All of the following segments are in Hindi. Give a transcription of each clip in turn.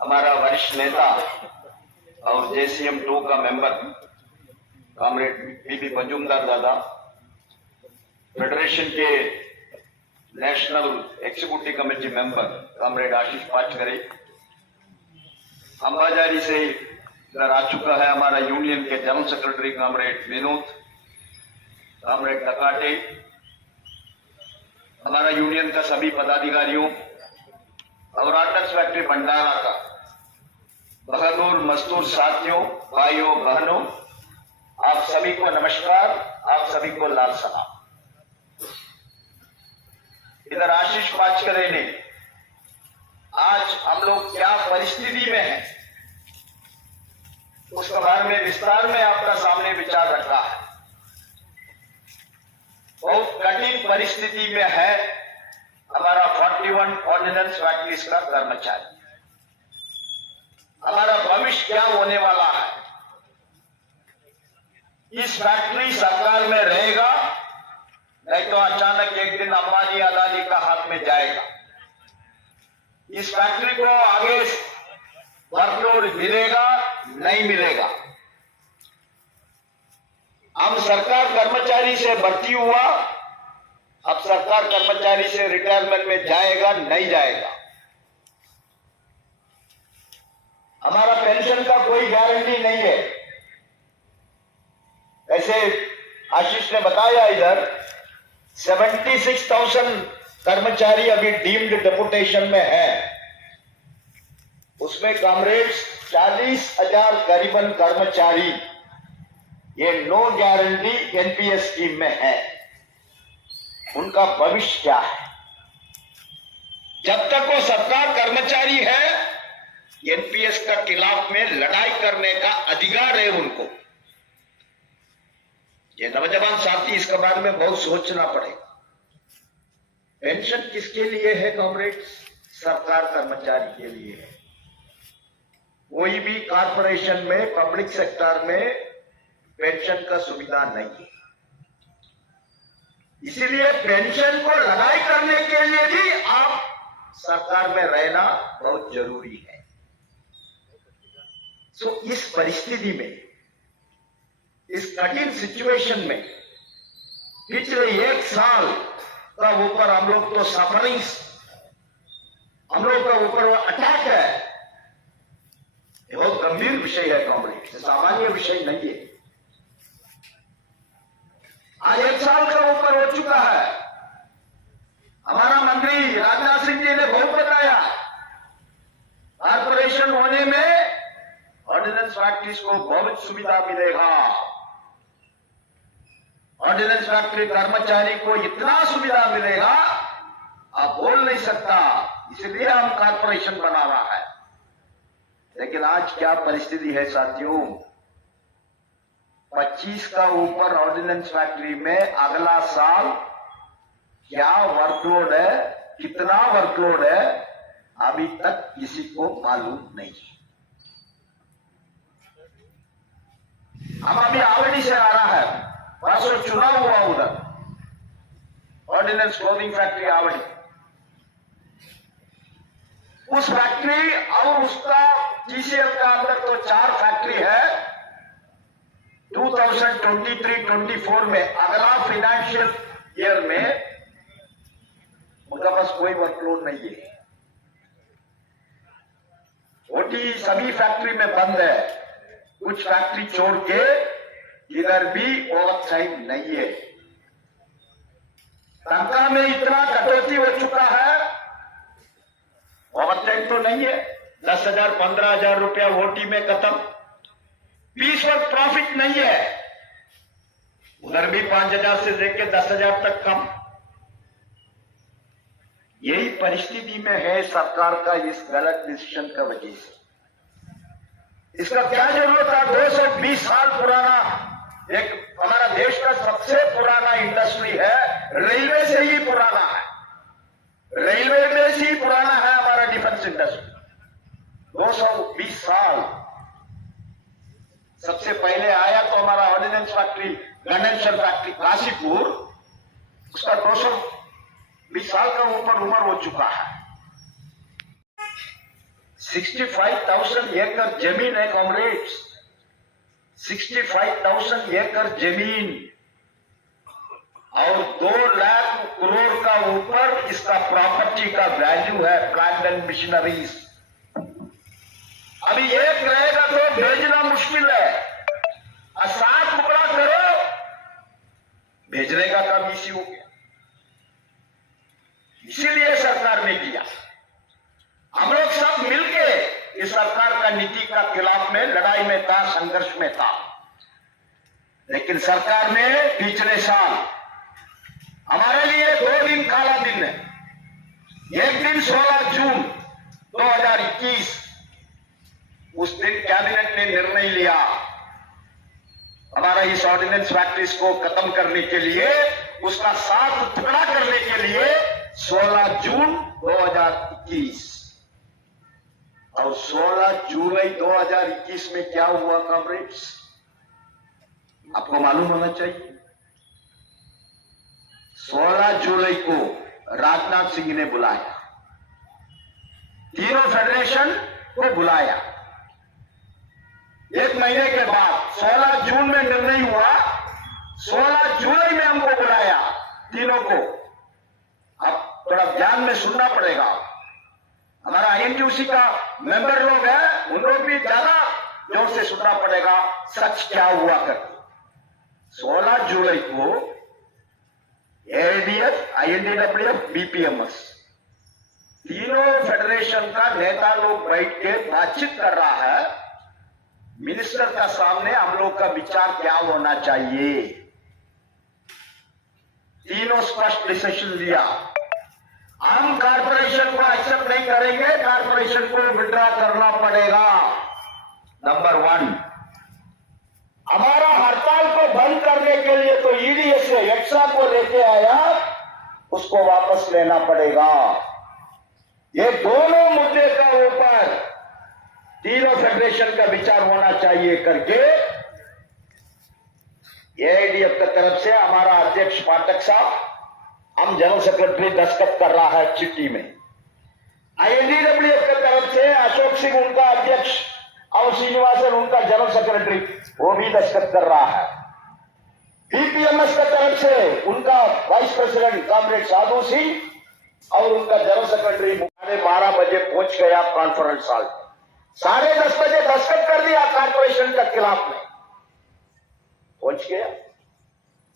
हमारा वरिष्ठ नेता और JCM2 का मेंबर कॉमरेड बीबी मंजूमदार दादा, फेडरेशन के national executive committee member comrade Ashish Pachkare, Ambajari से इधर आ चुका है हमारा यूनियन के general secretary comrade Vinod, comrade Nakate, हमारा यूनियन का सभी पदाधिकारियों और आटक्स फैक्ट्री भंडारा का बहादुर मजदूर साथियों, भाइयों बहनों, आप सभी को नमस्कार, आप सभी को लाल सलाम। इधर आशीष पाचकरे ने आज हम लोग क्या परिस्थिति में हैं उसके बारे में विस्तार में आपका सामने विचार रखा है। बहुत कठिन परिस्थिति में है हमारा 41 ऑर्डिनेंस फैक्ट्रीज का कर्मचारी। हमारा भविष्य क्या होने वाला है? इस फैक्ट्री सरकार में रहेगा, नहीं तो अचानक एक दिन अंबानी अदानी का हाथ में जाएगा। इस फैक्ट्री को आगे वर्कलोड मिलेगा नहीं मिलेगा? हम सरकार कर्मचारी से भर्ती हुआ, अब सरकार कर्मचारी से रिटायरमेंट में जाएगा नहीं जाएगा? हमारा पेंशन का कोई गारंटी नहीं है। ऐसे आशीष ने बताया इधर 76,000 कर्मचारी अभी डीम्ड डेपुटेशन में है, उसमें कॉमरेड्स 40,000 करीबन कर्मचारी ये नो गारंटी एनपीएस स्कीम में है। उनका भविष्य क्या है? जब तक वो सरकार कर्मचारी है, एनपीएस का खिलाफ में लड़ाई करने का अधिकार है उनको। ये नौजवान साथी इसके बारे में बहुत सोचना पड़ेगा। पेंशन किसके लिए है कॉमरेड्स? सरकार कर्मचारी के लिए है। कोई भी कॉर्पोरेशन में, पब्लिक सेक्टर में पेंशन का सुविधा नहीं है। इसीलिए पेंशन को लड़ाई करने के लिए भी आप सरकार में रहना बहुत जरूरी है। सो इस परिस्थिति में, इस कठिन सिचुएशन में पिछले 1 साल का ऊपर हम लोग तो सफरिंग्स, हम लोग का ऊपर वो अटैक है। ये बहुत गंभीर विषय है कॉमरेड, सामान्य विषय नहीं है। आज 1 साल का ऊपर हो चुका है। हमारा मंत्री राजनाथ सिंह जी ने बहुत बताया, कॉर्पोरेशन होने में ऑर्डिनेंस फैक्ट्रीज को बहुत सुविधा मिलेगा। ऑर्डिनेंस फैक्ट्री कर्मचारी को इतना सुविधा मिलेगा आप बोल नहीं सकता, इसलिए हम कॉर्पोरेशन बना रहा है। लेकिन आज क्या परिस्थिति है साथियों? 25 का ऊपर ऑर्डिनेंस फैक्ट्री में अगला साल क्या वर्कलोड है, कितना वर्कलोड है, अभी तक किसी को मालूम नहीं है। हम अभी आवड़ी से आ रहा है, परसों चुनाव हुआ उधर ऑर्डिनेंस क्लोथिंग फैक्ट्री आवड़ी। उस फैक्ट्री और उसका TCL का अंदर तो 4 फैक्ट्री है। 2023-24 में, अगला फाइनेंशियल ईयर में उनका पास कोई वर्कलोड नहीं है। ओटी सभी फैक्ट्री में बंद है। कुछ फैक्ट्री छोड़ के इधर भी ओवर टाइम नहीं है। तनख्वाह में इतना कटौती हो चुका है, ओवर टाइम तो नहीं है। 10,000 15,000 रुपया ओटी में खत्म। 20 वर्ष प्रॉफिट नहीं है, उधर भी 5,000 से लेकर 10,000 तक कम। यही परिस्थिति में है सरकार का इस गलत डिसीजन का वजह से। इसका क्या जरूरत है? 220 साल पुराना एक हमारा देश का सबसे पुराना इंडस्ट्री है, रेलवे से ही पुराना है। रेलवे में से ही पुराना है हमारा डिफेंस इंडस्ट्री। 220 साल। सबसे पहले आया तो हमारा ऑर्डिनेंस फैक्ट्री, गणेशर फैक्ट्री काशीपुर, उसका 220 साल का ऊपर उम्र हो चुका है। 65,000 एकड़ जमीन है कॉमरेड्स, 65,000 एकड़ जमीन और 2 लाख करोड़ का ऊपर इसका प्रॉपर्टी का वैल्यू है, प्लांट एंड मशीनरीज। अभी एक रहेगा तो भेजना मुश्किल है, 7 टुकड़ा करो, भेजने का काम इसी हो गया। इसीलिए सरकार ने किया। हम लोग सब मिलके इस सरकार का नीति का खिलाफ में लड़ाई में था, संघर्ष में था, लेकिन सरकार ने पिछले साल हमारे लिए 2 दिन काला दिन है। एक दिन 16 जून 2021, उस दिन कैबिनेट ने निर्णय लिया हमारा इस ऑर्डिनेंस फैक्ट्रीज को खत्म करने के लिए, उसका 7 टुकड़ा करने के लिए 16 जून 2021। और 16 जुलाई 2021 में क्या हुआ कॉमरेड्स, आपको मालूम होना चाहिए। 16 जुलाई को राजनाथ सिंह ने बुलाया, तीनों फेडरेशन को बुलाया। 1 महीने के बाद 16 जून में निर्णय हुआ, 16 जुलाई में हमको बुलाया तीनों को। अब थोड़ा ध्यान में सुनना पड़ेगा, हमारा आईएनटीयूसी का मेंबर लोग हैं, उन लोग भी ज्यादा जोर से सुनना पड़ेगा सच क्या हुआ करके। 16 जुलाई को एडीएफ, आईएनडीडब्ल्यूएफ, बीपीएमएस तीनों फेडरेशन का नेता लोग बैठ के बातचीत कर रहा है, मिनिस्टर का सामने हम लोग का विचार क्या होना चाहिए। तीनों स्पष्ट डिसीजन लिया, हम कारपोरेशन को एक्सेप्ट नहीं करेंगे, कारपोरेशन को विड्रॉ करना पड़ेगा। नंबर 1, हमारा हड़ताल को बंद करने के लिए तो ईडीएस से एक्सा को लेके आया, उसको वापस लेना पड़ेगा। ये दोनों मुद्दे का ऊपर तीनों फेडरेशन का विचार होना चाहिए करके एआईडीएफ की तरफ से हमारा अध्यक्ष पाठक साहब, हम जनरल सेक्रेटरी दस्तखत कर रहा है चिट्ठी में। आईएनडीडब्ल्यूएफ की तरफ से अशोक सिंह उनका अध्यक्ष और श्रीनिवासन उनका जनरल सेक्रेटरी, वो भी दस्तखत कर रहा है। बीपीएमएस की तरफ से उनका vice president comrade Sadhu Singh और उनका जनरल सेक्रेटरी 12:30 बजे पहुंच गया कॉन्फ्रेंस हॉल। 10:30 बजे दस्तखत कर दिया कारपोरेशन के खिलाफ में, पहुंच गया।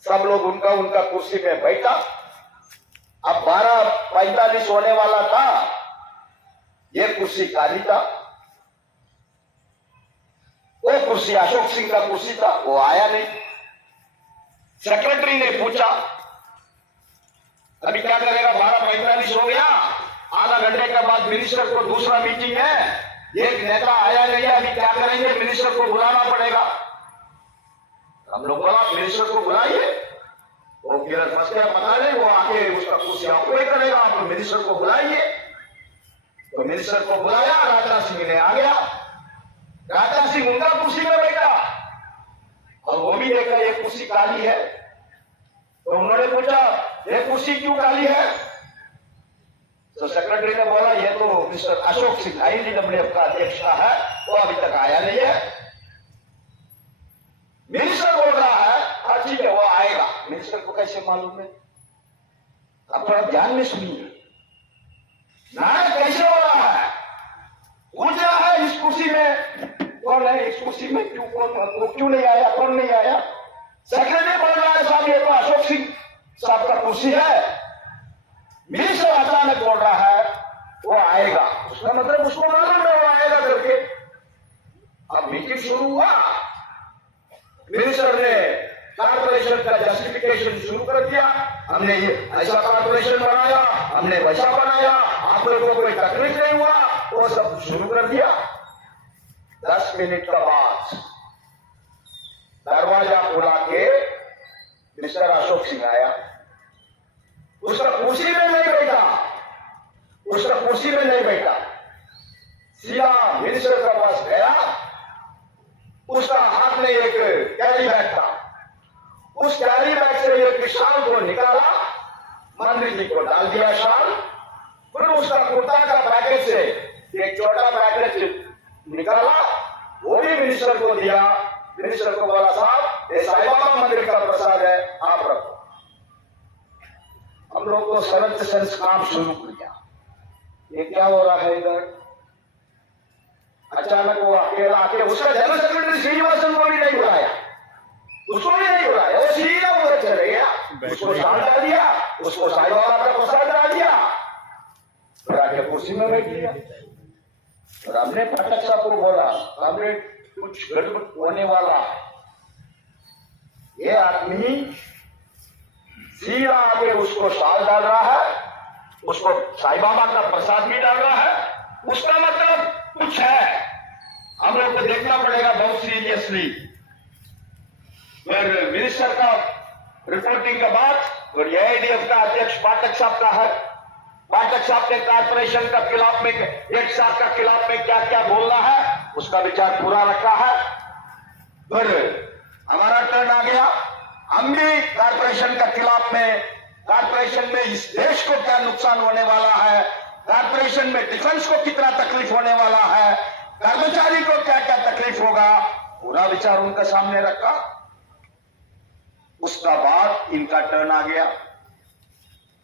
सब लोग उनका कुर्सी में बैठा। अब 12:45 होने वाला था, ये कुर्सी खाली था। वो कुर्सी अशोक सिंह का कुर्सी था, वो आया नहीं। सेक्रेटरी ने पूछा अभी क्या करेगा, 12:45 हो गया, आधा घंटे के बाद मिनिस्टर को दूसरा मीटिंग है, एक नेता आया नहीं है, अभी क्या करेंगे, मिनिस्टर को बुलाना पड़ेगा। हम लोग बोला मिनिस्टर को बुलाइए, वो मसला पता नहीं, वो आके उसका कुर्सी ऑक्युपाई करेगा, आप मिनिस्टर को बुलाइए। तो मिनिस्टर को बुलाया, राजनाथ सिंह ने आ गया। राजनाथ सिंह उनका कुर्सी में बैठा और वो भी देखा ये कुर्सी काली है। तो उन्होंने पूछा ये कुर्सी क्यों काली है? तो सेक्रेटरी ने बोला ये तो मिस्टर अशोक सिंह आईएनडीडब्ल्यूएफ का अध्यक्ष का है, वो अभी तक आया नहीं है। मिनिस्टर बोल रहा है हाँ ठीक है वो आएगा। मिनिस्टर को कैसे मालूम है? अब थोड़ा ध्यान में सुनिए, नायक कैसे हो रहा है, पूछ रहा है इस कुर्सी में कौन है, इस कुर्सी में क्यों नहीं आया, कौन नहीं आया? सेक्रेटरी बोल रहा है साहब ये तो अशोक सिंह साहब का कुर्सी है। मिनिस्टर अचानक बोल रहा है वो आएगा, उसका मतलब उसको मालूम है वो आएगा करके। अब मीटिंग शुरू हुआ, मिनिस्टर ने कारपोरेशन का जस्टिफिकेशन शुरू कर दिया, हमने ये ऐसा कारपोरेशन बनाया, हमने वैसा बनाया, आप लोगों को कोई तकलीफ नहीं हुआ, वो सब शुरू कर दिया। 10 मिनट का बाद दरवाजा खुला के मिस्टर अशोक सिंह आया। उसका कुर्सी में नहीं बैठा, उसका कुर्सी में नहीं बैठा, सीधा मिनिस्टर के पास गया। उसका हाथ में एक कैरी बैग था, उस कैरी बैग से एक शाल को निकाला, मंत्री जी को डाल दिया शाल, फिर उसका कुर्ता का पैकेट से एक छोटा पैकेट निकाला, वो भी मिनिस्टर को दिया। मिनिस्टर को बोला साहब ये साईं बाबा मंदिर का प्रसाद है, आप रखो। हम लोग को सरल सेंस काम शुरू किया। ये क्या हो रहा है इधर? अचानक वो अकेला आके उसका जनरल सेक्रेटरी श्रीनिवासन को भी नहीं बुलाया, उसको भी नहीं बुलाया, वो सीधा उधर चले गया, उसको शाल डाल दिया, उसको साईं बाबा का प्रसाद डाल दिया, फिर आके कुर्सी में बैठ गया। और हमने पाठक साहब को बोला हमने कुछ गड़बड़ होने वाला है। ये आदमी सीधा आके उसको शाल डाल रहा है, उसको साईं बाबा का प्रसाद भी डाल रहा है, उसका मतलब कुछ है। हम लोग को देखना पड़ेगा बहुत सीरियसली। फिर मिनिस्टर का रिपोर्टिंग के बाद और एआईडीएफ का अध्यक्ष पाठक साहब का है। पाठक साहब के कारपोरेशन का खिलाफ में, एक साहब का खिलाफ में क्या क्या बोलना है उसका विचार पूरा रखा है। फिर हमारा टर्न आ गया, हम भी कारपोरेशन का खिलाफ में, कारपोरेशन में इस देश को क्या नुकसान होने वाला है, कारपोरेशन में डिफेंस को कितना तकलीफ होने वाला है, कर्मचारी को क्या क्या तकलीफ होगा, पूरा विचार उनका सामने रखा। उसका बाद इनका टर्न आ गया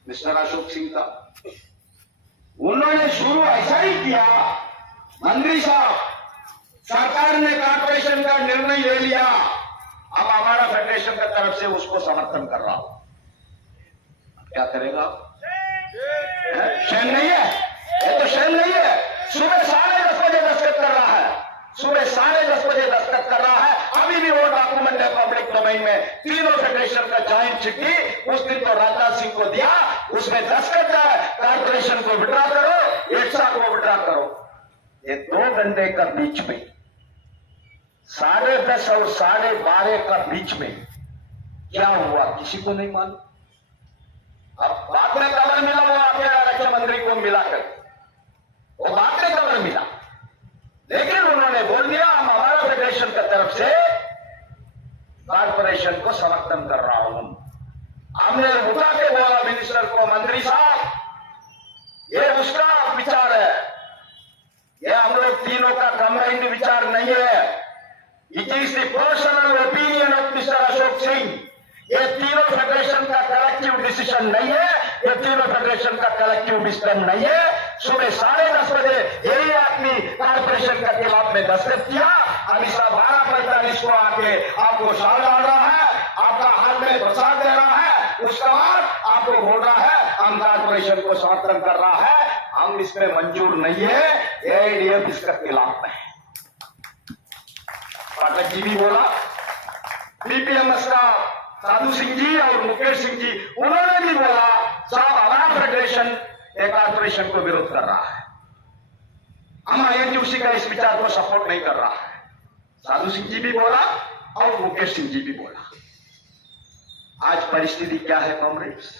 मिस्टर अशोक सिंह का। उन्होंने शुरू ऐसा ही किया, मंत्री साहब सरकार ने कारपोरेशन का निर्णय ले लिया, अब हमारा फेडरेशन की तरफ से उसको समर्थन कर रहा हूं। क्या करेगा? शैन नहीं है, ये तो शैन नहीं है। सुबह 10:30 बजे दस्तखत कर रहा है, सुबह 10:30 बजे दस्तखत कर रहा है। अभी भी वो डॉक्यूमेंट है पब्लिक डोमेन में, तीनों फेडरेशन का ज्वाइंट चिट्ठी उस दिन तो राजनाथ सिंह को दिया, उसमें दस्तखत है कारपोरेशन को विड्रॉ करो, एकसा को विड्रॉ करो। ये 2 घंटे का बीच में 10:30 और 12:30 का बीच में क्या हुआ किसी को नहीं मालूम। अब बाद में खबर मिला, वो अकेला रक्षा मंत्री को मिलाकर वो बाद में खबर मिला, लेकिन उन्होंने बोल दिया हम हमारा फेडरेशन की तरफ से कारपोरेशन को समर्थन कर रहा हूं। हमने उठा के बोला मिनिस्टर को, मंत्री साहब ये उसका विचार है, ये हम लोग तीनों का कंबाइंड विचार नहीं है, it is the personal opinion of mister Ashok Singh. ये तीनों फेडरेशन का कलेक्टिव डिसीजन नहीं है, ये तीनों फेडरेशन का कलेक्टिव डिसीजन नहीं है। सुबह 10:30 बजे यही आदमी कारपोरेशन के खिलाफ में दस्तखत किया, अभी 12:45 को आके आपको शाल डाल रहा है, आपका हाथ में प्रसाद दे रहा है, उसके बाद आपको बोल रहा है हम कारपोरेशन को समर्थन कर रहा है, हम इसमें मंजूर नहीं है, एआईडीएफ इसका खिलाफ है। पाठक जी भी बोला, बीपीएमएस का साधु सिंह जी और मुकेश सिंह जी उन्होंने भी बोला साहब हमारा फेडरेशन एक कारपोरेशन को विरोध कर रहा है, हम आईएनटीयूसी का इस विचार को सपोर्ट नहीं कर रहा है। साधु सिंह जी भी बोला और मुकेश सिंह जी भी बोला। आज परिस्थिति क्या है कांग्रेस?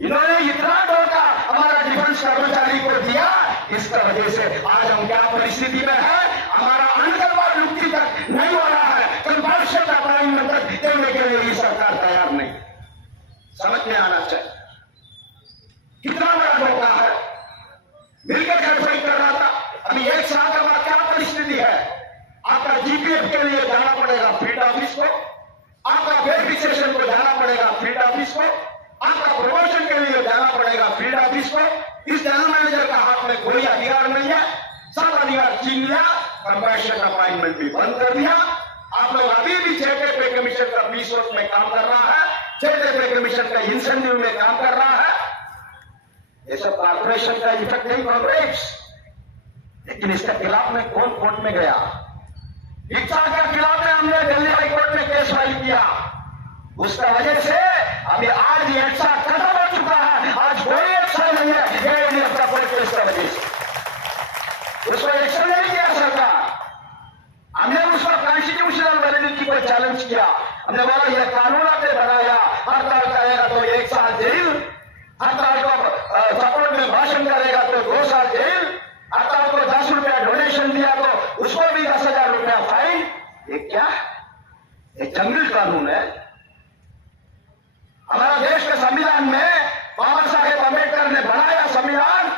इन्होंने इतना धोखा हमारा डिफेंस कर्मचारी को दिया, इसका वजह से आज हम क्या परिस्थिति में है, हमारा अंतर्वाद मुक्ति तक नहीं हो रहा है, कंपल्शन का प्राइम तक देने के लिए ये सरकार तैयार नहीं। समझ में आना चाहिए कितना बड़ा धोखा है। मिलकर कैंपेन कर रहा था, अभी 1 साल के बाद क्या परिस्थिति है, आपका जीपीएफ के लिए जाना पड़ेगा फील्ड ऑफिस को, आपका वेरिफिकेशन को जाना पड़ेगा फील्ड ऑफिस को, आपका प्रमोशन के लिए जाना पड़ेगा फील्ड ऑफिस को। इस जनरल मैनेजर का हाथ में कोई अधिकार नहीं है, सब अधिकार छीन लिया, कंपल्शन अपॉइंटमेंट भी बंद कर दिया। आप लोग अभी भी छठे पे कमीशन का 20 वर्ष में काम कर रहा है, छठे पे कमीशन का इंसेंटिव में काम कर रहा है। ये सब कॉर्पोरेशन का इफेक्ट नहीं कांग्रेस, लेकिन इसके खिलाफ में कौन कोर्ट में गया? इच्छा के खिलाफ में हमने दिल्ली हाई कोर्ट में केस फाइल किया, उसका वजह से अभी आज ये एक्सा खत्म हो चुका है, आज कोई एक्शन नहीं है एआईडीएफ का कोर्ट केस की वजह से, उसको एक्शन नहीं किया सरकार। हमने उसका कॉन्स्टिट्यूशनल वैलिडिटी को चैलेंज किया, हमने बोला यह कानून आपने बनाया, हड़ताल करेगा तो 1 साल जेल, हड़ताल को सपोर्ट में भाषण करेगा तो 2 साल जेल, हड़ताल को 10 रुपया डोनेशन दिया तो उसको भी 10,000 रुपया फाइन। ये क्या है? ये जंगल कानून है। हमारा देश के संविधान में बाबा साहेब अम्बेडकर ने बनाया संविधान,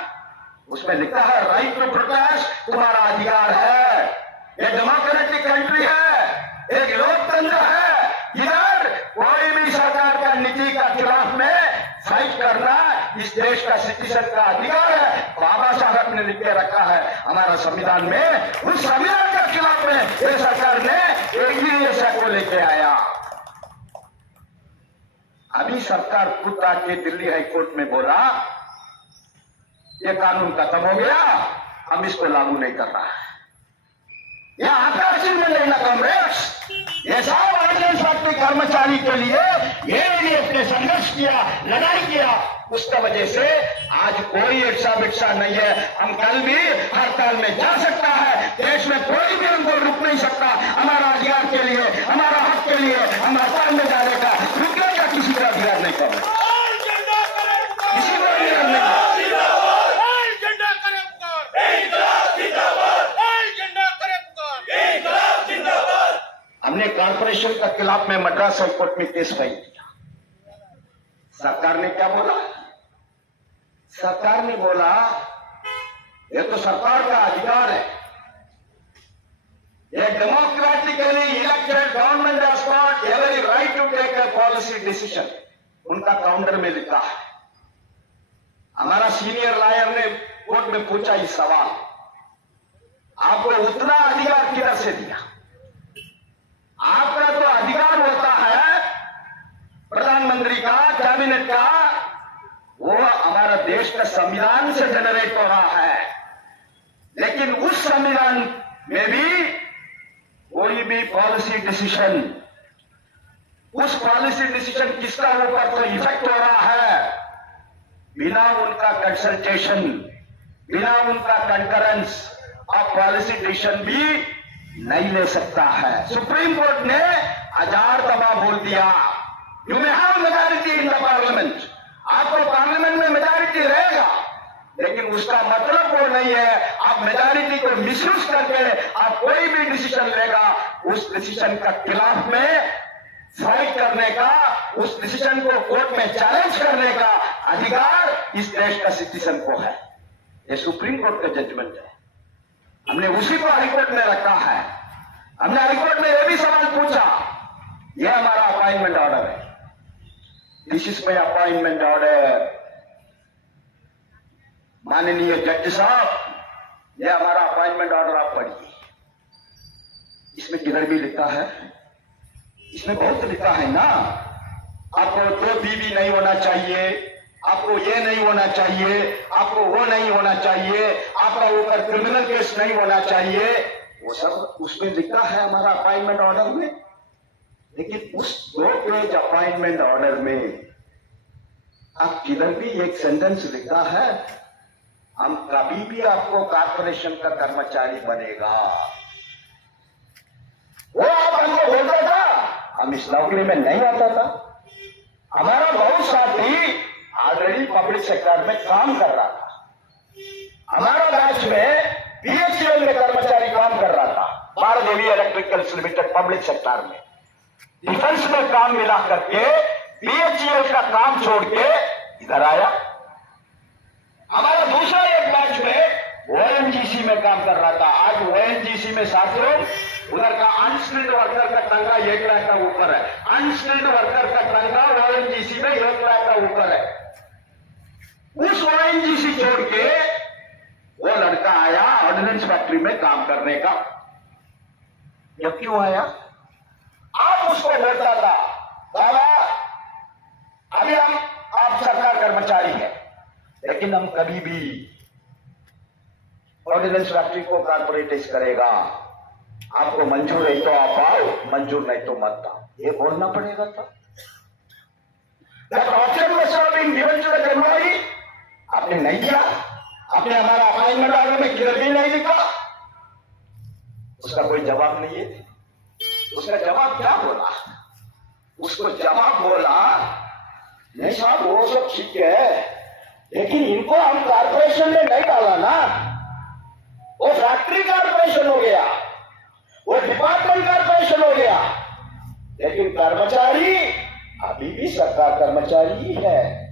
उसमें उसमें लिखा है राइट टू प्रोटेस्ट तुम्हारा अधिकार है। ये डेमोक्रेटिक कंट्री है, एक लोकतंत्र है। इधर कोई भी सरकार का नीति का खिलाफ में फाइट करना इस देश का सिटीजन का अधिकार है। बाबा साहब ने लिख के रखा है हमारा संविधान में। उस संविधान के खिलाफ में ये सरकार ने एक ही ऐसा को लेके आया। अभी सरकार खुद आके दिल्ली हाईकोर्ट में बोला ये कानून खत्म हो गया, हम इसको लागू नहीं कर रहा है। यह आकाशी में लेना कांग्रेस, ये सब ऑर्डिनेंस फैक्ट्री कर्मचारी के लिए एडीएफ ने संघर्ष किया, लड़ाई किया। उसका वजह से आज कोई रिक्शा नहीं है। हम कल भी हड़ताल में जा सकता है। देश में कोई भी हमको रुक नहीं सकता। हमारा अधिकार के लिए, हमारा हक के लिए हम हड़ताल में जाने का, रुकने का किसी का अधिकार नहीं करें, किसी को अधिकार नहीं। हमने कॉर्पोरेशन के खिलाफ में मद्रास हाईकोर्ट में केस फाइल किया। सरकार ने क्या बोला? सरकार ने बोला ये तो सरकार का अधिकार है, ये democratically elected government has got every right to take a policy decision. उनका काउंटर में लिखा है। हमारा सीनियर लॉयर ने कोर्ट में पूछा इस सवाल, आपको उतना अधिकार किधर से दिया? आपका तो अधिकार होता है प्रधानमंत्री का, कैबिनेट का, वो हमारा देश का संविधान से जनरेट हो रहा है। लेकिन उस संविधान में भी कोई भी पॉलिसी डिसीजन, उस पॉलिसी डिसीजन किसका ऊपर तो इफेक्ट हो रहा है, बिना उनका कंसल्टेशन, बिना उनका कंकरेंस आप पॉलिसी डिसीजन भी नहीं ले सकता है। सुप्रीम कोर्ट ने 1000 दफा बोल दिया you may have majority in the parliament, आपको पार्लियामेंट में मेजॉरिटी रहेगा, लेकिन उसका मतलब वो नहीं है आप मेजॉरिटी को मिसयूज करके आप कोई भी डिसीजन लेगा, उस डिसीजन का खिलाफ में फाइट करने का, उस डिसीजन को कोर्ट में चैलेंज करने का अधिकार इस देश का सिटीजन को है। ये सुप्रीम कोर्ट का जजमेंट है। हमने उसी को हाईकोर्ट में रखा है। हमने हाईकोर्ट में यह भी सवाल पूछा, यह हमारा अपॉइंटमेंट ऑर्डर है, this is my appointment order. माननीय जज साहब, यह हमारा अपॉइंटमेंट ऑर्डर आप पढ़िए। इसमें किधर भी लिखा है, इसमें बहुत लिखा है ना, आपको तो बीवी नहीं होना चाहिए, आपको ये नहीं होना चाहिए, आपको वो नहीं होना चाहिए, आपका ऊपर क्रिमिनल केस नहीं होना चाहिए, वो सब उसमें लिखा है हमारा अपॉइंटमेंट ऑर्डर में। लेकिन उस 2 पेज अपॉइंटमेंट ऑर्डर में आप किधर भी एक सेंटेंस लिखा है हम कभी भी आपको कॉर्पोरेशन का कर्मचारी बनेगा। वो आप हमको बोलता था, हम इस नौकरी में नहीं आता था। हमारा बहुत साथी ऑलरेडी पब्लिक सेक्टर में काम कर रहा था। हमारा बैच में बीएचईएल में कर्मचारी काम कर रहा था, Bharat heavy electricals limited public sector में। डिफेंस में काम मिला करके बीएचईएल का काम छोड़ के इधर आया। हमारा दूसरा एक बैच में ओएनजीसी में काम कर रहा था। आज ओएनजीसी में साथियों उधर का अनस्किल्ड वर्कर का तनख्वाह 1 लाख का ऊपर है। अनस्किल्ड वर्कर का तनख्वाह ओएनजीसी में 1 लाख का ऊपर है। उस ओएनजीसी छोड़ के वो लड़का आया ऑर्डिनेंस फैक्ट्री में काम करने का। ये क्यों आया? आप उसको बोलता था बाबा अभी हम आप सरकार कर्मचारी है, लेकिन हम कभी भी ऑर्डिनेंस फैक्ट्री को कॉर्पोरेटाइज करेगा, आपको मंजूर है तो आप आओ, मंजूर नहीं तो मत आओ, ये बोलना पड़ेगा था। आपने नहीं किया, आपने हमारा अपॉइंटमेंट ऑर्डर में किधर भी नहीं लिखा। उसका कोई जवाब नहीं है। उसका जवाब क्या बोला? उसको जवाब बोला नहीं साहब वो सब ठीक है, लेकिन इनको हम कॉर्पोरेशन में नहीं डाला ना, वो फैक्ट्री कॉर्पोरेशन हो गया, वो डिपार्टमेंट कॉर्पोरेशन हो गया, लेकिन कर्मचारी अभी भी सरकार कर्मचारी ही है।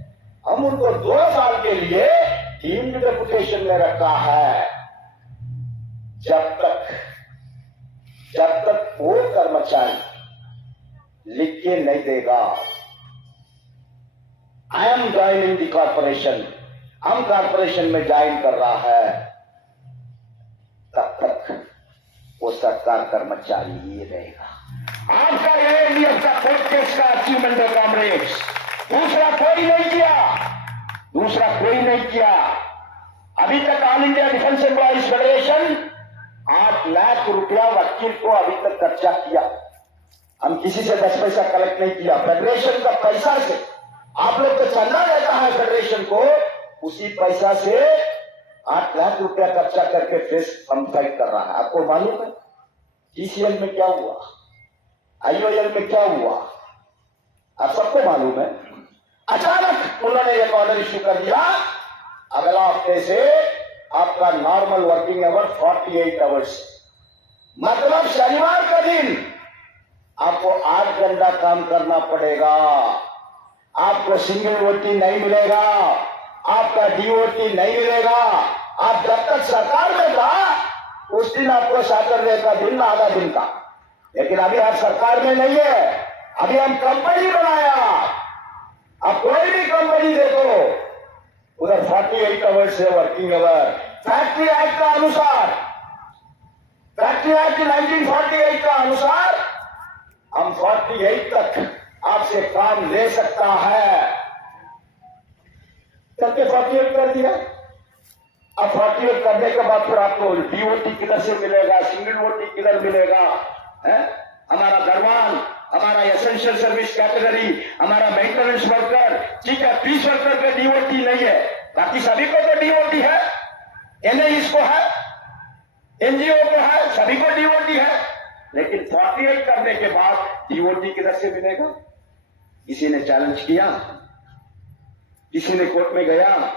हम उनको 2 साल के लिए डीम्ड डेपुटेशन में रखा है। जब तक वो कर्मचारी लिख के नहीं देगा I am joining the corporation, हम कॉर्पोरेशन में ज्वाइन कर रहा है, तब तक वो सरकार कर्मचारी ही रहेगा। आपका ये इंडिया का कोर्ट केस का अचीवमेंट है कॉमरेड्स, दूसरा कोई नहीं किया। अभी तक all India defence employees federation 8 lakh रुपया वकील को अभी तक खर्चा किया। हम किसी से 10 पैसा कलेक्ट नहीं किया, फेडरेशन का पैसा से। आप लोग तो चंदा देता है फेडरेशन को, उसी पैसा से 8 लाख रुपया खर्चा करके फेस हम फाइट कर रहा है। आपको मालूम है TCL में क्या हुआ, IOL में क्या हुआ, आप सबको मालूम है। अचानक उन्होंने एक ऑर्डर इश्यू कर दिया, अगला हफ्ते से आपका नॉर्मल वर्किंग आवर 48 आवर्स, मतलब शनिवार का दिन आपको 8 घंटा काम करना पड़ेगा। आपको सिंगल ओटी नहीं मिलेगा, आपका DOT नहीं मिलेगा। आप जब तक सरकार में था उस दिन आपको सैटरडे का दिन, आधा दिन का, लेकिन अभी आप सरकार में नहीं है, अभी हम कंपनी बनाया। अब कोई भी कंपनी देखो उधर 48 आवर्स है वर्किंग आवर। फैक्ट्री एक्ट का अनुसार, फैक्ट्री एक्ट 1948 का अनुसार हम 48 तक आपसे काम ले सकता है, करके 48 कर दिया। अब 48 करने के बाद फिर आपको DOT किधर से मिलेगा, सिंगल OT किधर मिलेगा है? हमारा दरवान, हमारा एसेंशियल सर्विस कैटेगरी, हमारा मेंटेनेंस वर्कर, ठीक है, पीस वर्कर का DOT नहीं है, बाकी सभी को तो DOT है, NIS को है, NGO को है, सभी को DOT है, लेकिन 48 करने के बाद DOT किधर से मिलेगा? किसी ने चैलेंज किया, किसी ने कोर्ट में गया।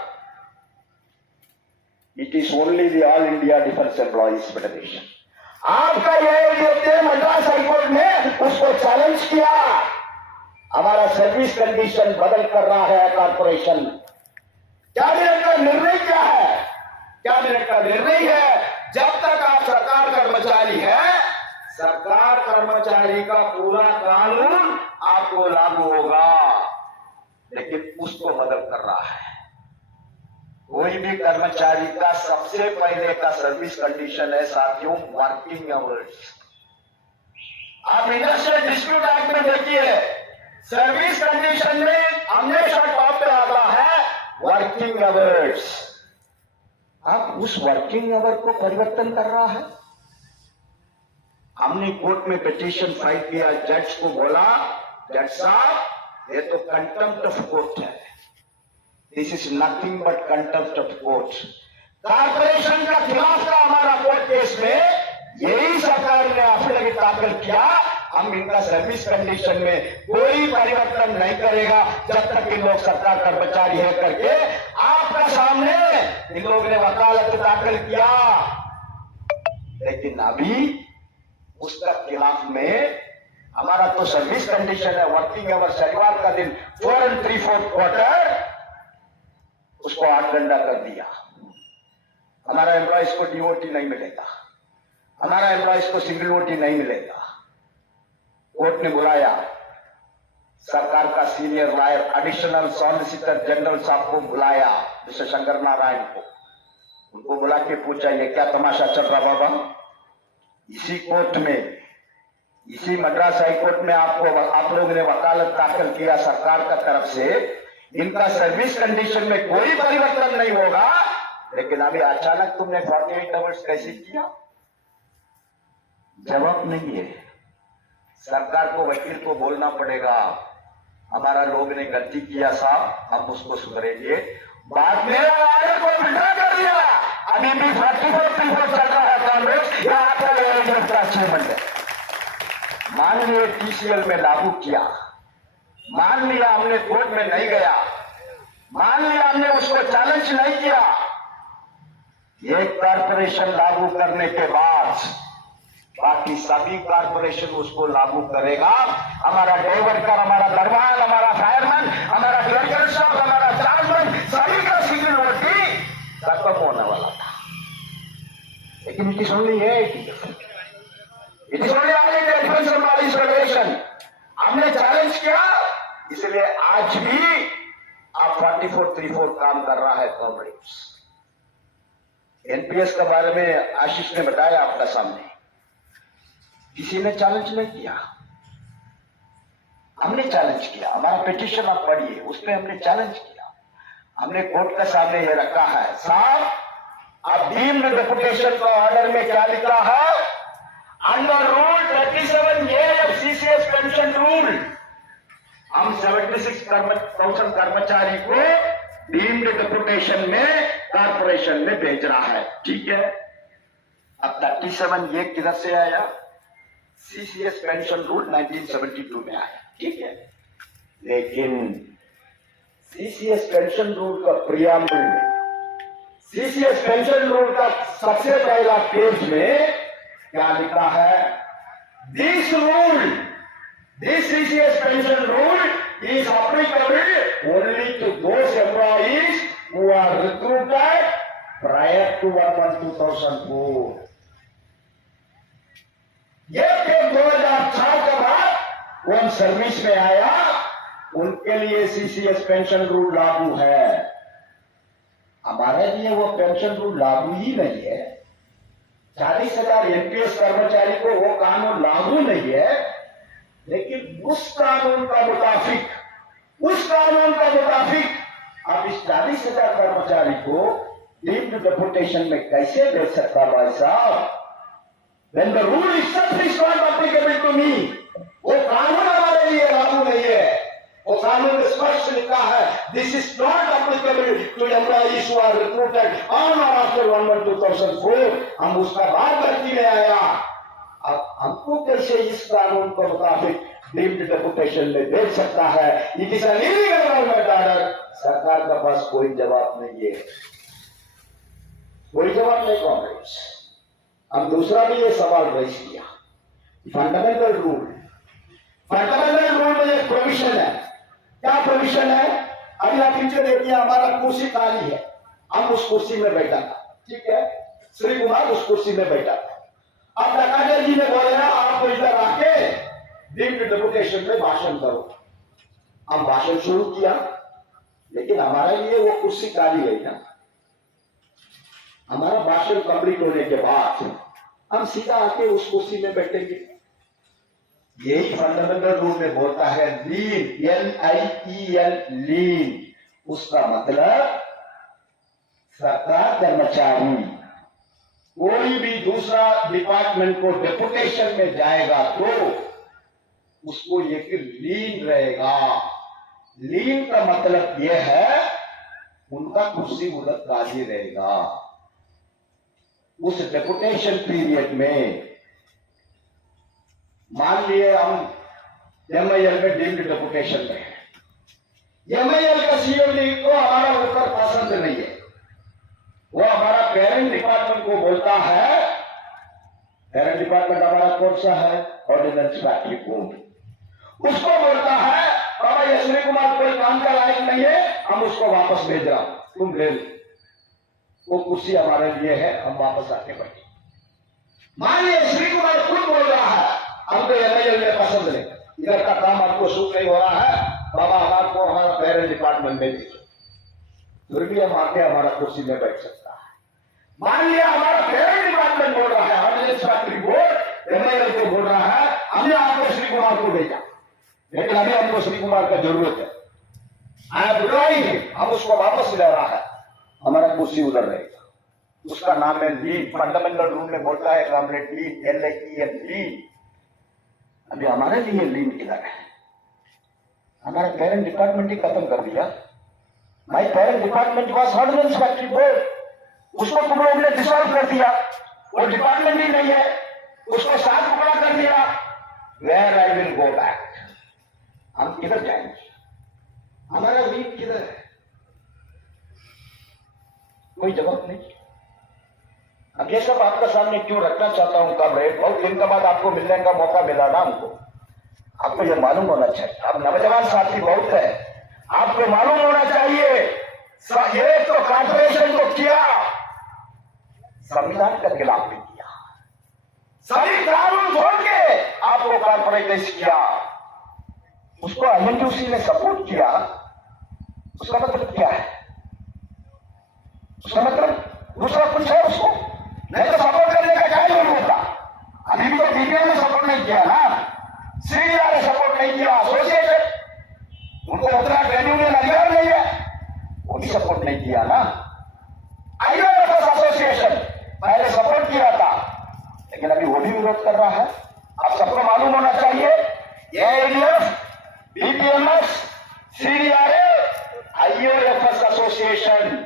It is only the all India defence employees federation. आपका ये मद्रास हाईकोर्ट ने उसको चैलेंज किया। हमारा सर्विस कंडीशन बदल कर रहा है कॉर्पोरेशन। कैबिनेट का निर्णय क्या है? कैबिनेट का निर्णय है जब तक आप सरकार कर्मचारी है, सरकार कर्मचारी का पूरा कानून आपको लागू होगा, लेकिन उसको बदल कर रहा है। कोई भी कर्मचारी का सबसे पहले का सर्विस कंडीशन है साथियों वर्किंग आवर्स। आप इंडस्ट्रियल डिस्प्यूट एक्ट में देखिए, सर्विस कंडीशन में हमेशा टॉप पे आता है वर्किंग आवर्स। आप उस वर्किंग आवर को परिवर्तन कर रहा है। हमने कोर्ट में पिटीशन फाइल किया, जज को बोला, जज साहब ये तो कंटेम्प्ट ऑफ कोर्ट है, this is nothing but contempt of court. Corporation का खिलाफ था हमारा कोर्ट केस में, यही सरकार ने एफिडेविट दाखिल किया, हम इनका सर्विस कंडीशन में कोई परिवर्तन नहीं करेगा जब तक इन लोग सरकार कर्मचारी है करके आपका सामने इन लोगों ने वकालत दाखिल किया। लेकिन अभी उसका खिलाफ में हमारा तो सर्विस कंडीशन है वर्किंग आवर शनिवार का दिन 4 3/4 क्वार्टर, उसको 8 घंटा कर दिया। हमारा एम्प्लॉइज को DOT नहीं मिलेगा, हमारा एम्प्लॉइज को सिंगल OT नहीं मिलेगा। कोर्ट ने बुलाया सरकार का senior lawyer additional solicitor general साहब को बुलाया, मिस्टर शंकर नारायण को। उनको बुला के पूछा ये क्या तमाशा चल रहा बाबा? इसी कोर्ट में, इसी मद्रास हाई कोर्ट में आप लोगों ने वकालत दाखिल किया सरकार का तरफ से, इनका सर्विस कंडीशन में कोई परिवर्तन नहीं होगा, लेकिन अभी अचानक तुमने 48 आवर्स कैसे किया? जवाब नहीं है। सरकार को, वकील को बोलना पड़ेगा हमारा लोग ने गलती किया साहब, हम उसको सुधरेंगे। बाद में ऑर्डर को विड्रॉ कर दिया, अभी भी 44 चल रहा है कांग्रेस, यहां पर अचीवमेंट है। मान लिया TCL में लागू किया, मान लिया हमने कोर्ट में नहीं गया, मान लिया हमने उसको चैलेंज नहीं किया, ये कॉर्पोरेशन लागू करने के बाद बाकी सभी कॉर्पोरेशन उसको लागू करेगा। हमारा डे वर्कर, हमारा दरबान, हमारा फायरमैन, हमारा क्लर्कल स्टाफ, हमारा चार्जमैन, सभी का सिंगल OT खत्म होने वाला था, लेकिन it is only it is only defence employees federation. हमने चैलेंज किया, इसलिए आज भी आप 4434 काम कर रहा है कॉमरेड्स। एनपीएस के बारे में आशीष ने बताया आपका सामने, किसी ने चैलेंज नहीं किया, हमने चैलेंज किया। हमारा पिटीशन आप पढ़िए, उसमें हमने चैलेंज किया। हमने कोर्ट के सामने ये रखा है, साहब अब डीम्ड डेपुटेशन का ऑर्डर में क्या लिखा है, under rule 37A of CCS pension rule हम 76,000 कर्मचारी को डीम्ड डेपुटेशन में कॉर्पोरेशन में भेज रहा है, ठीक है। अब 37A किधर से आया, सीसीएस पेंशन रूल 1972 में आया, ठीक है। लेकिन सीसीएस पेंशन रूल का प्रियम्बल में, सीसीएस पेंशन रूल का सबसे पहला पेज में क्या लिखा है, this rule, this CCS pension rule is applicable only to those employees who are recruited prior to 1/1/2004। ये 2004 के बाद वो सर्विस में आया, उनके लिए सीसीएस पेंशन रूल लागू है। हमारे लिए वो पेंशन रूल लागू ही नहीं है। 40,000 एनपीएस कर्मचारी को वो कानून लागू नहीं है, लेकिन उस कानून का मुताबिक आप इस 40,000 कर्मचारी को डीम्ड डेपुटेशन में कैसे भेज सकता भाई साहब, when the rule itself is not applicable to me। वो कानून हमारे लिए लागू नहीं है। वो कानून में स्पष्ट लिखा है, this is not applicable to employees who are recruited on or after 1/1/2004। हम उसका बाद भर्ती में आया, अब हमको कैसे इस कानून के मुताबिक डीम्ड डेपुटेशन में भेज सकता है, it is an illegal government order. सरकार के पास कोई जवाब नहीं है, कोई जवाब नहीं कांग्रेस। हम दूसरा भी ये सवाल रेज किया, फंडामेंटल रूल में एक प्रोविजन है। क्या प्रोविजन है, अभी आप पीछे देखिए, हमारा कुर्सी खाली है, हम उस कुर्सी में बैठा था, ठीक है, श्री कुमार उस कुर्सी में बैठा था। अब डकाटर जी ने बोला आपको इधर आके डीम्ड डेपुटेशन में भाषण करो। हम भाषण शुरू किया, लेकिन हमारे लिए वो कुर्सी खाली गई ना। हमारा भाषण कंप्लीट होने के बाद हम सीधा आके उस कुर्सी में बैठेंगे। यही फंडामेंटल रूल में बोलता है लीन, LIEN, लीन। उसका मतलब सरकार कर्मचारी कोई भी दूसरा डिपार्टमेंट को डेपुटेशन में जाएगा तो उसको एक लीन रहेगा। लीन का मतलब यह है उनका कुर्सी उधर खाली रहेगा। उस डेपुटेशन पीरियड में मान लिए हम MIL में डीम्ड डेपुटेशन में है, MIL का CMD को हमारा ऊपर पसंद नहीं है, वो हमारा पेरेंट डिपार्टमेंट को बोलता है, पेरेंट डिपार्टमेंट हमारा कौन सा है, ऑर्डिनेंस फैक्ट्री बोर्ड, उसको बोलता है बाबा ये श्री कुमार कोई काम का लायक नहीं है, हम उसको वापस भेज रहा हूं, तुम ले लो, वो कुर्सी हमारे लिए है, हम वापस आके बैठे। मान लिया श्री कुमार खुद बोल रहा है हमको MIL में पसंद नहीं, इधर का काम आपको सूट नहीं हो रहा है, बाबा हमारे हमारा पेरेंट डिपार्टमेंट में भेजो, फिर भी हम आके हमारा कुर्सी में बैठ सकता है। मान लिया हमारा पेरेंट डिपार्टमेंट बोल रहा है, ऑर्डिनेंस फैक्ट्री बोर्ड MIL को बोल रहा है हमने आपको श्री कुमार को भेजा, लेकिन अभी हमको श्री कुमार का जरूरत है, आया बुलाएंगे, हम उसको वापस ले रहा है, हमारा कुर्सी उधर रहेगा। उसका नाम है लीन। फंडामेंटल रूल में बोलता है लीन, LIEN, लीन। अभी हमारे लिए लीन किधर है, हमारा पेरेंट डिपार्टमेंट ही खत्म कर दिया। My parent department was ordnance factory board, उसको तुम लोगों ने डिसॉल्व कर दिया, वो डिपार्टमेंट ही नहीं है, उसको साथ टुकड़ा कर दिया। Where I will go back, हम किधर जाएंगे, हमारा लीन किधर है, कोई जवाब नहीं। अब ये सब आपका सामने क्यों रखना चाहता हूं कॉमरेड, बहुत दिन के बाद आपको मिलने का मौका मिला ना हमको, आपको ये मालूम होना चाहिए, आप नौजवान साथी बहुत है, आपको मालूम होना चाहिए ये तो कॉर्पोरेशन को किया, संविधान के खिलाफ भी किया, सभी कानून छोड़ के आपको कॉर्पोरेटाइज किया, उसको आईएनटीयूसी ने सपोर्ट किया। उसका मतलब क्या है? उसका मतलब दूसरा कुछ है उसको? नहीं तो सपोर्ट करने का क्या जरूरत था? अभी भी तो बीपीएल ने सपोर्ट नहीं किया ना, सीडीआर ने सपोर्ट नहीं किया, एसोसिएशन, उनको उतना ट्रेड यूनियन अधिकार नहीं है, वो भी सपोर्ट नहीं किया ना। आईओएफएस एसोसिएशन पहले सपोर्ट किया था, लेकिन अभी वो भी विरोध कर रहा है। आप सबको मालूम होना चाहिए, AIDF, BPMS, CDRA, IOFS association,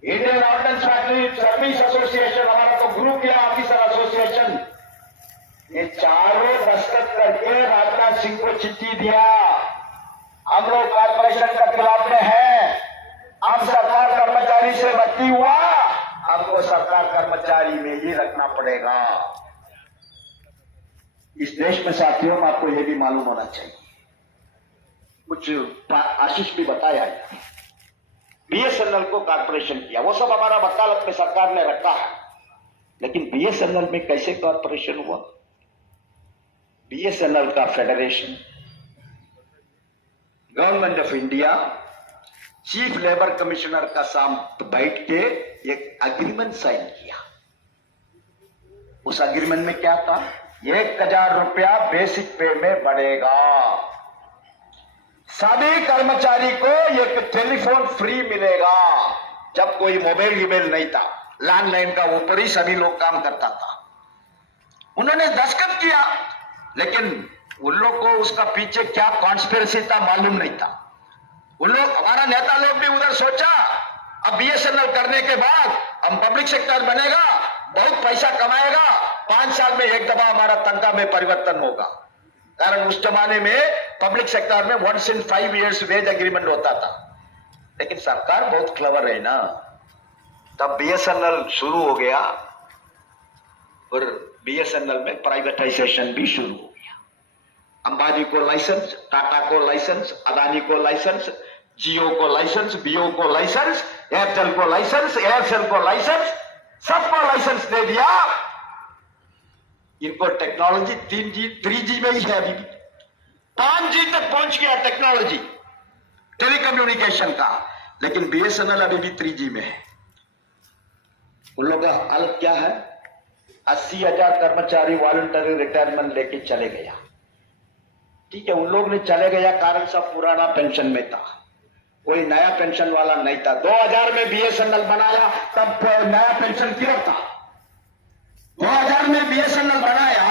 Indian ordnance factory service association, हमारा तो ग्रुप या ऑफिसर एसोसिएशन, ये चारों दस्तखत करके राजनाथ सिंह को चिट्ठी दिया, हम लोग कॉर्पोरेशन के खिलाफ में हैं, हम सरकार कर्मचारी से भर्ती हुआ, हमको सरकार कर्मचारी में ही रखना पड़ेगा। इस देश में साथियों आपको यह भी मालूम होना चाहिए, कुछ आशीष भी बताया है, बीएसएनएल को कॉर्पोरेशन किया, वो सब हमारा वकालत में सरकार ने रखा है, लेकिन बीएसएनएल में कैसे कॉर्पोरेशन हुआ? बीएसएनएल का federation, government of India, chief labour commissioner का साथ बैठ के एक एग्रीमेंट साइन किया। उस एग्रीमेंट में क्या था? 1000 रुपया बेसिक पे में बढ़ेगा, सभी कर्मचारी को एक टेलीफोन फ्री मिलेगा। जब कोई मोबाइल ईमेल नहीं था, लैंडलाइन का ऊपर ही सभी लोग काम करता था। उन्होंने दस्तखत किया, लेकिन उन लोग को उसका पीछे क्या कॉन्स्पिरेसी था मालूम नहीं था। उन लोग, हमारा नेता लोग भी उधर सोचा अब बीएसएनएल करने के बाद हम पब्लिक सेक्टर बनेगा, बहुत पैसा कमाएगा, 5 साल में एक दफा हमारा तनख्वाह में परिवर्तन होगा। कारण उस जमाने में पब्लिक सेक्टर में 1 in 5 years वेज एग्रीमेंट होता था। लेकिन सरकार बहुत क्लेवर है ना, तब बीएसएनएल शुरू हो गया और बीएसएनएल में प्राइवेटाइजेशन भी शुरू हो गया। अंबानी को लाइसेंस, टाटा को लाइसेंस, अदानी को लाइसेंस, जियो को लाइसेंस, बीओ को लाइसेंस, एयरटेल को लाइसेंस, एयरसेल को लाइसेंस, सबको लाइसेंस दे दिया। इनको टेक्नोलॉजी 3G में ही है, अभी 5G तक पहुंच गया टेक्नोलॉजी टेलीकम्युनिकेशन का, लेकिन बीएसएनएल अभी भी 3G में है। उन लोगों का हालत क्या है? 80,000 कर्मचारी वॉलंटरी रिटायरमेंट लेके चले गया। ठीक है, उन लोग ने चले गया कारण सब पुराना पेंशन में था, कोई नया पेंशन वाला नहीं था। 2000 में बीएसएनएल बनाया, तब नया पेंशन क्यों था? 2000 में बीएसएनएल बनाया,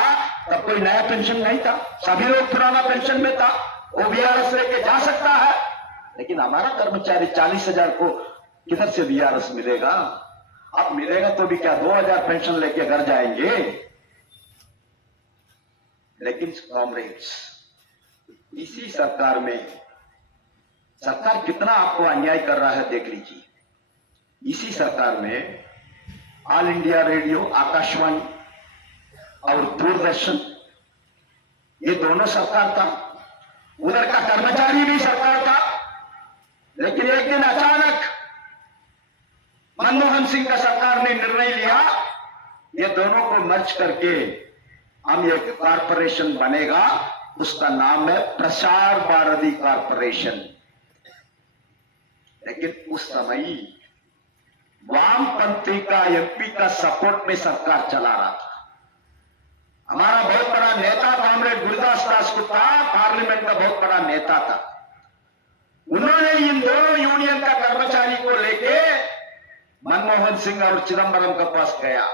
तब कोई नया पेंशन नहीं था, सभी लोग पुराना पेंशन में था, वो वीआरएस लेके जा सकता है। लेकिन हमारा कर्मचारी 40,000 को किधर से वीआरएस मिलेगा? अब मिलेगा तो भी क्या 2000 पेंशन लेके घर जाएंगे? लेकिन कॉमरेड्स, इसी सरकार में सरकार कितना आपको अन्याय कर रहा है देख लीजिए। इसी सरकार में ऑल इंडिया रेडियो, आकाशवाणी और दूरदर्शन, ये दोनों सरकार था, उधर का कर्मचारी भी सरकार था। लेकिन एक दिन अचानक मनमोहन सिंह का सरकार ने निर्णय लिया, ये दोनों को मर्ज करके हम एक कॉर्पोरेशन बनेगा, उसका नाम है प्रसार भारती कॉर्पोरेशन। लेकिन उस समय वामपंथी का एमपी का सपोर्ट में सरकार चला रहा था। हमारा बहुत बड़ा नेता कॉमरेड गुरदास दास गुप्ता पार्लियामेंट का बहुत बड़ा नेता था। उन्होंने इन दोनों यूनियन का कर्मचारी को लेके मनमोहन सिंह और चिदंबरम के पास गया।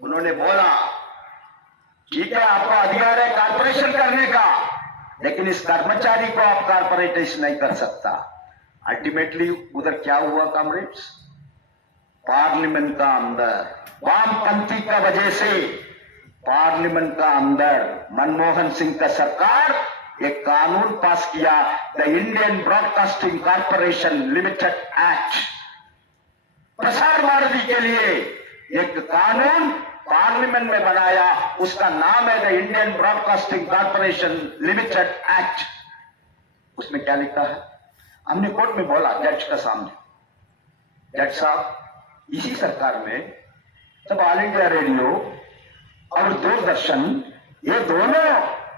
उन्होंने बोला, ठीक है, आपका अधिकार है कॉर्पोरेशन करने का, लेकिन इस कर्मचारी को आप कॉर्पोरेटाइज नहीं कर सकता। अल्टीमेटली उधर क्या हुआ कॉमरेड्स? पार्लियामेंट का अंदर वामपंथी का वजह से पार्लियामेंट का अंदर मनमोहन सिंह का सरकार एक कानून पास किया, the Indian broadcasting corporation limited act. Prasar Bharati के लिए एक कानून पार्लियामेंट में बनाया, उसका नाम है the Indian broadcasting corporation limited act. उसमें क्या लिखा है? हमने कोर्ट में बोला जज के सामने, जज साहब इसी सरकार में जब ऑल इंडिया रेडियो और दूरदर्शन ये दोनों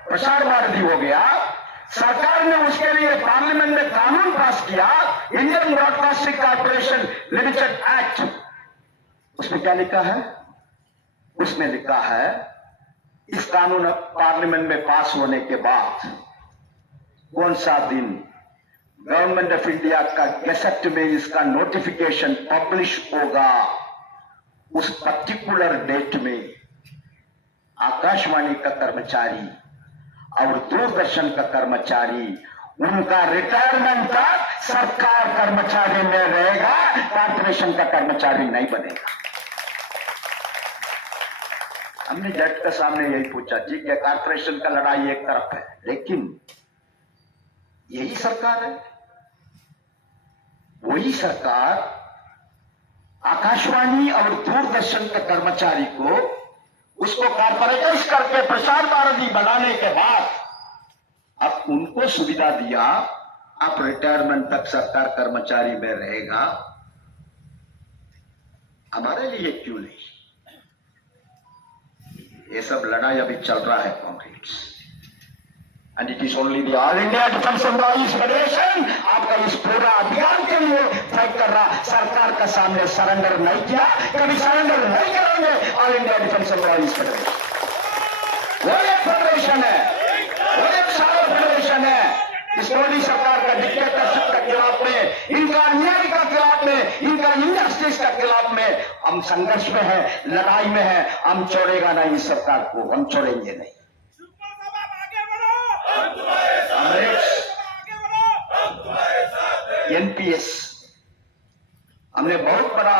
प्रसार भारती हो गया, सरकार ने उसके लिए पार्लियामेंट में कानून पास किया, Indian broadcasting corporation limited act. उसमें क्या लिखा है? उसमें लिखा है इस कानून पार्लियामेंट में पास होने के बाद कौन सा दिन गवर्नमेंट ऑफ इंडिया का गैजेट में इसका नोटिफिकेशन पब्लिश होगा, उस पर्टिकुलर डेट में आकाशवाणी का कर्मचारी और दूरदर्शन का कर्मचारी उनका रिटायरमेंट तक सरकार कर्मचारी में रहेगा, कॉर्पोरेशन का कर्मचारी नहीं बनेगा। हमने जज के सामने यही पूछा, ठीक है कॉर्पोरेशन का लड़ाई एक तरफ है, लेकिन यही सरकार है, वही सरकार आकाशवाणी और दूरदर्शन के कर्मचारी को उसको कॉर्पोरेटाइज करके प्रसार भारती बनाने के बाद अब उनको सुविधा दिया, अब रिटायरमेंट तक सरकार कर्मचारी में रहेगा। हमारे लिए क्यों नहीं? ये सब लड़ाई अभी चल रहा है Comrades, and it is only the all India defence employees federation आपका इस पूरा अभियान के लिए फाइट कर रहा। सरकार का सामने सरेंडर नहीं किया, कभी सरेंडर नहीं करेंगे। All India defence employees federation वो एक फेडरेशन है, वो एक सारा फेडरेशन है। इस मोदी सरकार का डिक्टेटरशिप के खिलाफ में, इनका अन्याय का खिलाफ में, इनका इनजस्टिस के खिलाफ में हम संघर्ष में है, लड़ाई में है। हम छोड़ेगा नहीं इस सरकार को, हम छोड़ेंगे नहीं। एनपीएस हमने बहुत बड़ा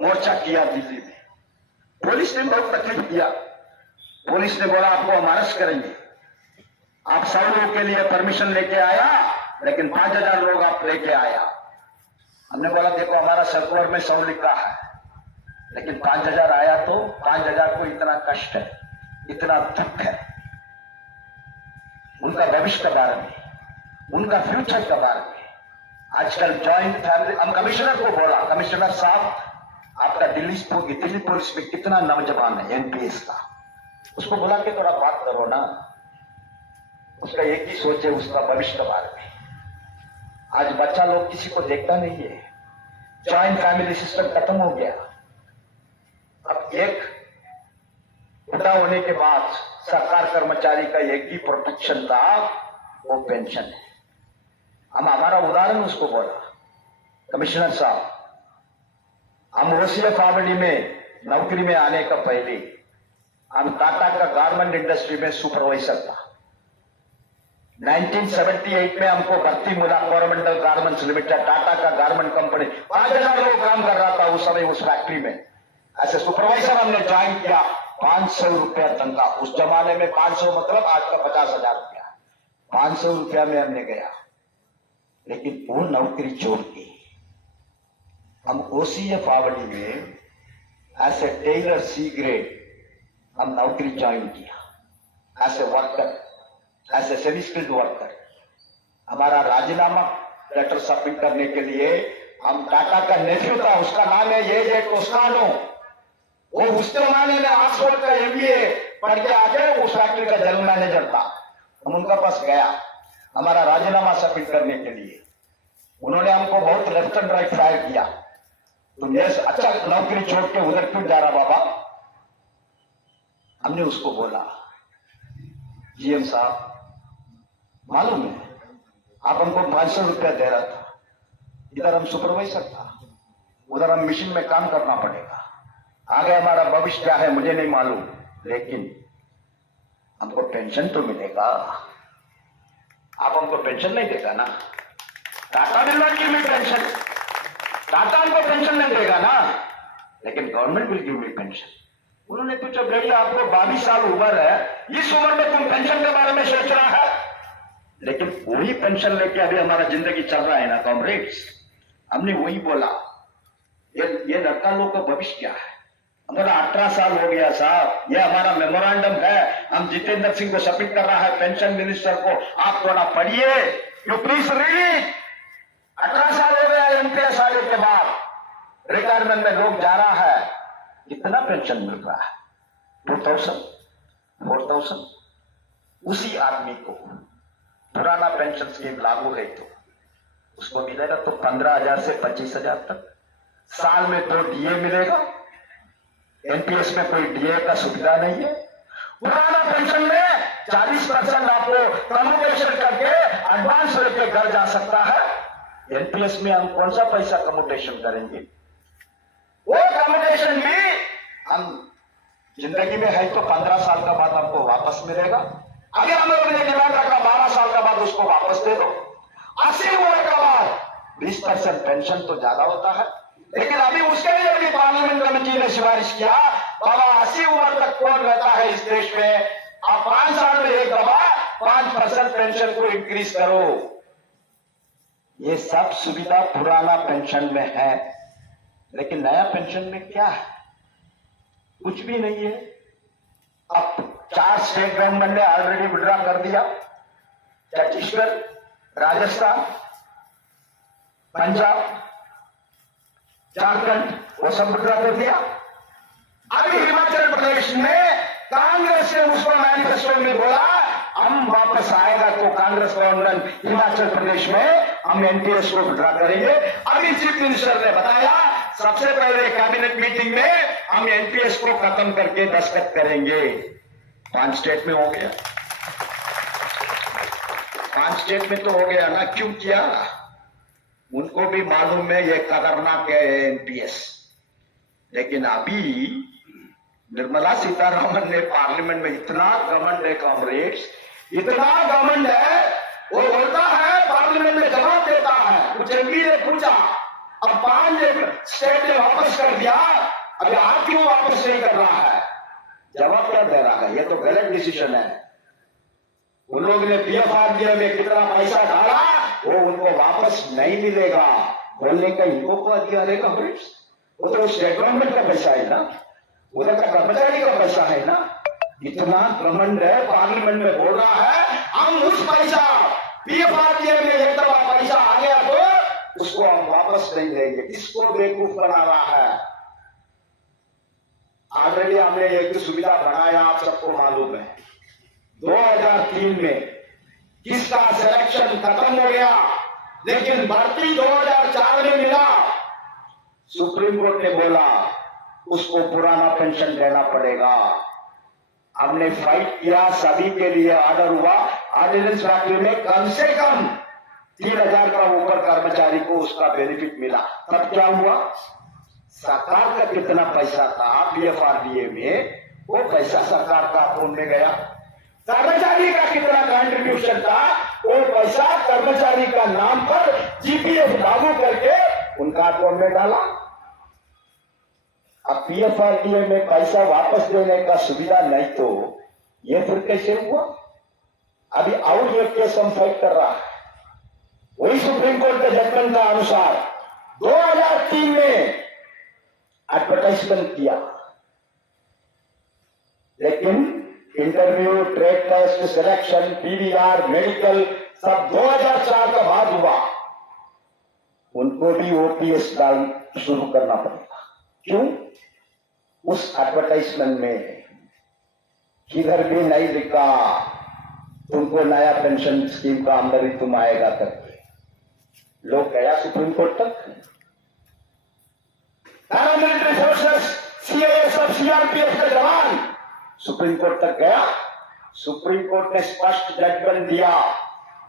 मोर्चा किया दिल्ली में, पुलिस ने बहुत तकलीफ दिया। पुलिस ने बोला आपको हम अरेस्ट करेंगे। आप 100 लोगों के लिए परमिशन लेके आया, लेकिन 5000 लोग आप लेके आया। हमने बोला देखो हमारा सर्कुलर में 100 लिखा है, लेकिन 5000 आया तो 5000 को इतना कष्ट है, इतना दुख है, उनका भविष्य के बारे में, उनका फ्यूचर के बारे में। आजकल ज्वाइंट फैमिली, हम कमिश्नर को बोला, कमिश्नर साहब आपका दिल्ली पुलिस में कितना नौजवान है एनपीएस का, उसको बुला के थोड़ा बात करो ना। उसका एक ही सोच है, उसका भविष्य के बारे में। आज बच्चा लोग किसी को देखता नहीं है, ज्वाइंट फैमिली सिस्टम खत्म हो गया। अब एक बुढ़ा होने के बाद सरकार कर्मचारी का एक ही प्रोटेक्शन था, वो पेंशन है। हम हमारा उदाहरण उसको बोला, कमिश्नर साहब हम ओसीएफ आवड़ी में नौकरी में आने का पहले हम टाटा का गारमेंट इंडस्ट्री में सुपरवाइजर था। 1978 में हमको भर्ती मिला, कोरोमंडल गारमेंट्स लिमिटेड, टाटा का गारमेंट कंपनी। 5000 लोग काम कर रहा था उस समय उस फैक्ट्री में। ऐसे सुपरवाइजर हमने ज्वाइन किया, 500 रुपया तनख्वाह। उस जमाने में 500 मतलब आज का 50,000 रुपया। 500 रुपया में हमने गया, लेकिन वो नौकरी छोड़ के हम ओसीएफ आवड़ी में as a tailor C grade हम नौकरी ज्वाइन किया, as a worker, as a semi skilled worker. हमारा राजीनामा लेटर सबमिट करने के लिए हम टाटा का नेफ्यू था, उसका नाम है ये जे टोस्कानो, वो उस जमाने में ऑक्सफोर्ड का एमबीए पढ़ के आके उस फैक्ट्री का जनरल मैनेजर था। हम उनका पास गया हमारा राजीनामा सबमिट करने के लिए। उन्होंने हमको बहुत लेफ्ट एंड राइट फायर किया, तुम ये अच्छा नौकरी छोड़ के उधर क्यों जा रहा बाबा। हमने उसको बोला जीएम साहब मालूम है आप हमको 500 रुपया दे रहा था, इधर हम सुपरवाइजर था, उधर हम मशीन में काम करना पड़ेगा, आगे हमारा भविष्य क्या है मुझे नहीं मालूम, लेकिन हमको पेंशन तो मिलेगा। आप हमको पेंशन नहीं देगा ना, Tata will not give me pension, Tata हमको पेंशन नहीं देगा ना, लेकिन government will give me pension. उन्होंने पूछा बेटा आपको 22 साल उम्र है, इस उम्र में तुम पेंशन के बारे में सोच रहा है, लेकिन वही पेंशन लेके अभी हमारा जिंदगी चल रहा है ना कॉमरेड्स। हमने वही बोला ये लड़का लोग का भविष्य क्या है। हमारा 18 साल हो गया साहब, ये हमारा मेमोरेंडम है, हम जितेंद्र सिंह को सबमिट कर रहा है पेंशन मिनिस्टर को, आप थोड़ा पढ़िए, यू प्लीज रीड इट। 18 साल हो गया एनपीएस आने के बाद रिटायरमेंट में लोग जा रहा है, कितना पेंशन मिल रहा है? 2000, 4000। उसी आदमी को पुराना पेंशन स्कीम लागू है तो उसको मिलेगा तो 15,000 से 25,000 तक। साल में 2 डीए मिलेगा। एनपीएस में कोई डीए का सुविधा नहीं है। पुराना पेंशन में 40% आपको कम्यूटेशन करके एडवांस लेके घर जा सकता है। एनपीएस में हम कौन सा पैसा कम्यूटेशन करेंगे? वो कम्यूटेशन भी हम जिंदगी में है तो 15 साल का बाद हमको वापस मिलेगा। अगर हम लोगों ने डिमांड रखा 12 साल का बाद उसको वापस दे दो। 80 उम्र के बाद 20% पेंशन तो ज्यादा होता है, लेकिन अभी उसके लिए भी पार्लियामेंट कमेटी ने सिफारिश किया, बाबा 80 उम्र तक कौन रहता है इस देश में, आप 5 साल में एक दफा 5% पेंशन को इंक्रीज करो। ये सब सुविधा पुराना पेंशन में है, लेकिन नया पेंशन में क्या है? कुछ भी नहीं है। अब 4 स्टेट गवर्नमेंट ने ऑलरेडी विड्रॉ कर दिया, छत्तीसगढ़, राजस्थान, पंजाब, झारखंड, वो सब विड्रॉ कर दिया। अभी हिमाचल प्रदेश में कांग्रेस ने उसको मैनिफेस्टो में बोला हम वापस आएगा तो कांग्रेस गवर्नमेंट हिमाचल प्रदेश में हम एनपीएस को विड्रॉ करेंगे। अभी चीफ मिनिस्टर ने बताया सबसे पहले कैबिनेट मीटिंग में हम एनपीएस को खत्म करके दस्तखत करेंगे। 5 स्टेट में हो गया, 5 स्टेट में तो हो गया ना। क्यों किया? उनको भी मालूम है ये खतरनाक है एनपीएस। लेकिन अभी निर्मला सीतारमण ने पार्लियामेंट में इतना घमंड है कॉमरेड्स, इतना घमंड है, वो बोलता है पार्लियामेंट में जवाब देता है। कुछ एमपी ने पूछा, अब 5 स्टेट ने वापस कर दिया, अभी आप क्यों वापस नहीं कर रहा है? जवाब क्या दे रहा है? ये तो गलत डिसीजन है। उन लोगों ने पीएफआरडीए में कितना पैसा डाला वो उनको वापस नहीं मिलेगा। बोलने का इनको को अधिकार है कॉमरेड्स? वो तो स्टेट गवर्नमेंट का पैसा है ना, उधर का कर्मचारी का पैसा है ना। इतना घमंड है, पार्लियामेंट में बोल रहा है हम उस पैसा पीएफआरडीए में एक दफा पैसा आ गया तो उसको हम वापस नहीं देंगे। किसको बेवकूफ बना रहा है? ऑलरेडी हमने एक सुविधा बनाया, आप सबको मालूम है। 2003 में किसका सिलेक्शन खत्म हो गया, लेकिन भर्ती 2004 में मिला। सुप्रीम कोर्ट ने बोला उसको पुराना पेंशन देना पड़ेगा। हमने फाइट किया, सभी के लिए ऑर्डर हुआ। ऑर्डिनेंस फैक्ट्री में कम से कम 3,000 का ऊपर कर्मचारी को उसका बेनिफिट मिला। तब क्या हुआ? सरकार का कितना पैसा था पीएफआरडीए में, वो पैसा सरकार का अकाउंट में गया। कर्मचारी का कितना कंट्रीब्यूशन था, वो पैसा कर्मचारी का नाम पर जीपीएफ लागू करके उनका अकाउंट में डाला। अब पीएफआरडीए में पैसा वापस देने का सुविधा नहीं तो ये फिर कैसे हुआ? अभी और एक केस हम फाइट कर रहा है। वही सुप्रीम कोर्ट के जजमेंट का अनुसार 2003 में एडवर्टाइजमेंट किया, लेकिन interview, trade test, selection, PVR, medical सब 2004 का बाद हुआ। उनको भी ओपीएस डाल शुरू करना पड़ेगा। क्यों? उस एडवर्टाइजमेंट में किधर भी नहीं लिखा तुमको नया पेंशन स्कीम का अंदर ही तुम आएगा करके। लोग गया सुप्रीम कोर्ट तक, पैरामिलिट्री फोर्सेस, सीआईएसएफ, सीआरपीएफ के जवान सुप्रीम कोर्ट तक गया। सुप्रीम कोर्ट ने स्पष्ट जजमेंट दिया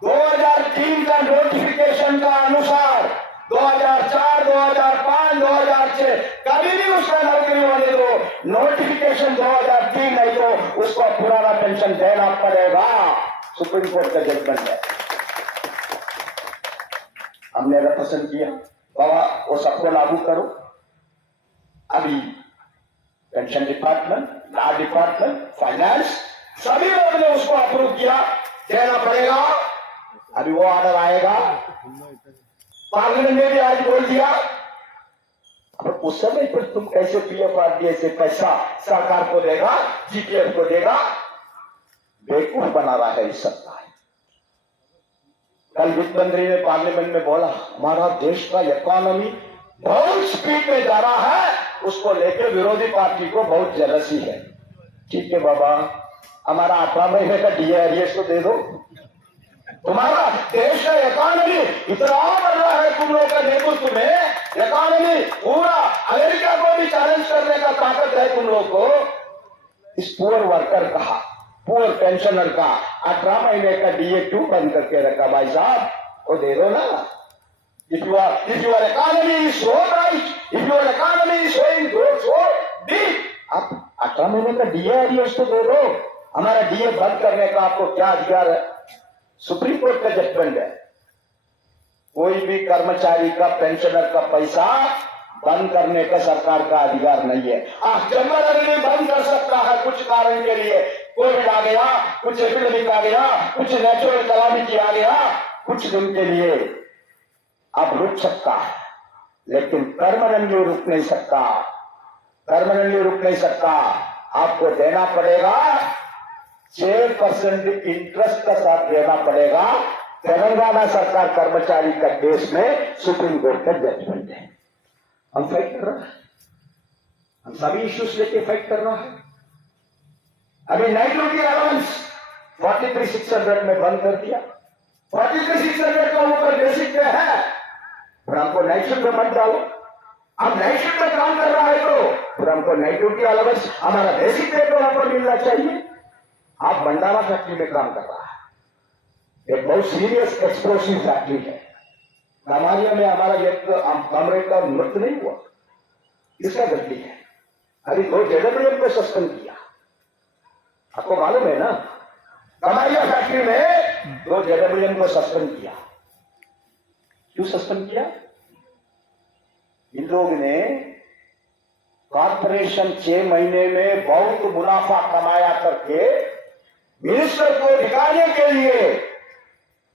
2003 का नोटिफिकेशन का अनुसार 2004, 2005, 2006 कभी भी उसका नौकरी होने दो, नोटिफिकेशन 2003 नहीं तो उसको पुराना पेंशन देना पड़ेगा। सुप्रीम कोर्ट का जजमेंट है। हमने रिप्रेजेंट किया, बाबा वो सबको लागू करो। अभी pension department, law department, finance सभी लोगों ने उसको अप्रूव किया, देना पड़ेगा। अभी वो ऑर्डर आएगा, पार्लियामेंट ने भी आज बोल दिया। अब उस समय पर तुम कैसे पीएफआरडीए से पैसा सरकार को देगा, जीपीएफ को देगा? बेवकूफ बना रहा है इस सरकार। कल वित्त मंत्री ने पार्लियामेंट में बोला हमारा देश का इकोनॉमी बहुत स्पीड में जा रहा है, उसको लेके विरोधी पार्टी को बहुत जेलसी है। ठीक है बाबा, हमारा 18 महीने का डीए एरियर्स तो दे दो। तुम्हारा देश का इकोनॉमी इतना बढ़ रहा है तुम लोग का नेतृत्व में, इकोनॉमी पूरा अमेरिका को भी चैलेंज करने का ताकत है तुम लोग को। इस पुअर वर्कर का, पुअर पेंशनर का 18 महीने का डीए क्यों बंद करके रखा भाई साहब? वो दे दो ना। If your economy is so bright, if your economy is so deep, आप 18 महीने का डीए एरियर्स तो दे दो। हमारा डीए बंद करने का आपको क्या अधिकार है? सुप्रीम कोर्ट का जजमेंट है। कोई भी कर्मचारी का, पेंशनर का पैसा बंद करने का सरकार का अधिकार नहीं है। टेम्पररी बंद कर सकता है कुछ कारण के लिए, कोविड आ गया, कुछ एपिडेमिक आ गया, कुछ नेचुरल कैलामिटी आ गया, कुछ दिन के लिए अब रुक सकता है, लेकिन परमानेंटली रुक नहीं सकता, परमानेंटली रुक नहीं सकता। आपको देना पड़ेगा 6% इंटरेस्ट का साथ देना पड़ेगा। तेलंगाना सरकार कर्मचारी का केस में सुप्रीम कोर्ट का जजमेंट है। हम फाइट कर रहे हैं, हम सभी इश्यूज लेके फाइट कर रहा है। अभी नाइट ड्यूटी अलाउंस 43,600 में बंद कर दिया। 43,600 का ऊपर बेसिक पे है, और हमको नाइट शिफ्ट में मत डालो। हम नाइट शिफ्ट में काम कर रहा है तो फिर हमको नाइट ड्यूटी अलाउंस हमारा बेसिक पे तो वहां पर मिलना चाहिए। आप भंडारा फैक्ट्री में काम कर रहा है, एक बहुत सीरियस एक्सप्लोसिव फैक्ट्री है। हमारे में हमारा एक कमरे का मृत्यु नहीं हुआ, इसका गलती है। अभी 2 जेडब्ल्यूएम को सस्पेंड किया, आपको मालूम है ना। कमारिया फैक्ट्री में 2 जेडब्ल्यूएम को सस्पेंड किया। क्यों सस्पेंड किया? इन लोगों ने कॉर्पोरेशन 6 महीने में बहुत मुनाफा कमाया करके मिनिस्टर को दिखाने के लिए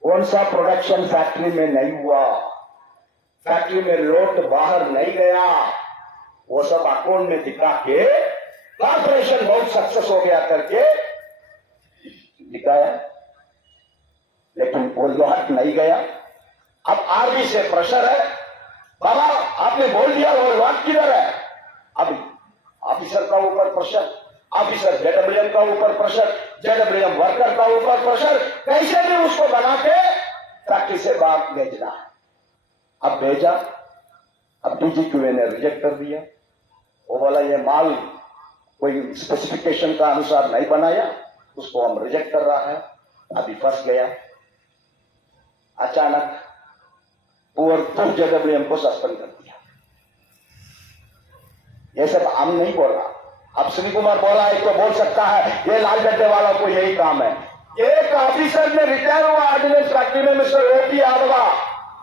कौन सा प्रोडक्शन फैक्ट्री में नहीं हुआ, फैक्ट्री में लोट बाहर नहीं गया, वो सब अकाउंट में दिखा के कॉर्पोरेशन बहुत सक्सेस हो गया करके दिखाया, लेकिन वो लोट नहीं गया। अब आर्मी से प्रेशर है, बाबा आपने बोल दिया वो लोट किधर है? अब ऑफिसर का ऊपर प्रेशर, ऑफिसर जेडब्ल्यूएम का ऊपर प्रेशर, जेडब्ल्यूएम वर्कर का ऊपर प्रेशर, कैसे भी उसको बना के फैक्ट्री से बाहर भेजना है। अब भेजा, अब डीजीक्यूए ने रिजेक्ट कर दिया। वो बोला ये माल कोई स्पेसिफिकेशन का अनुसार नहीं बनाया, उसको हम रिजेक्ट कर रहा है। अभी फंस गया। अचानक और तो जेडब्ल्यूएम को सस्पेंड कर दिया। ये सब हम नहीं बोल रहा, अब श्री कुमार बोला है तो बोल सकता है, ये लाल झंडे वालों को यही काम है। एक ऑफिसर ने रिटायर हुआ ऑर्डिनेंस फैक्ट्री में, मिस्टर ओपी यादवा,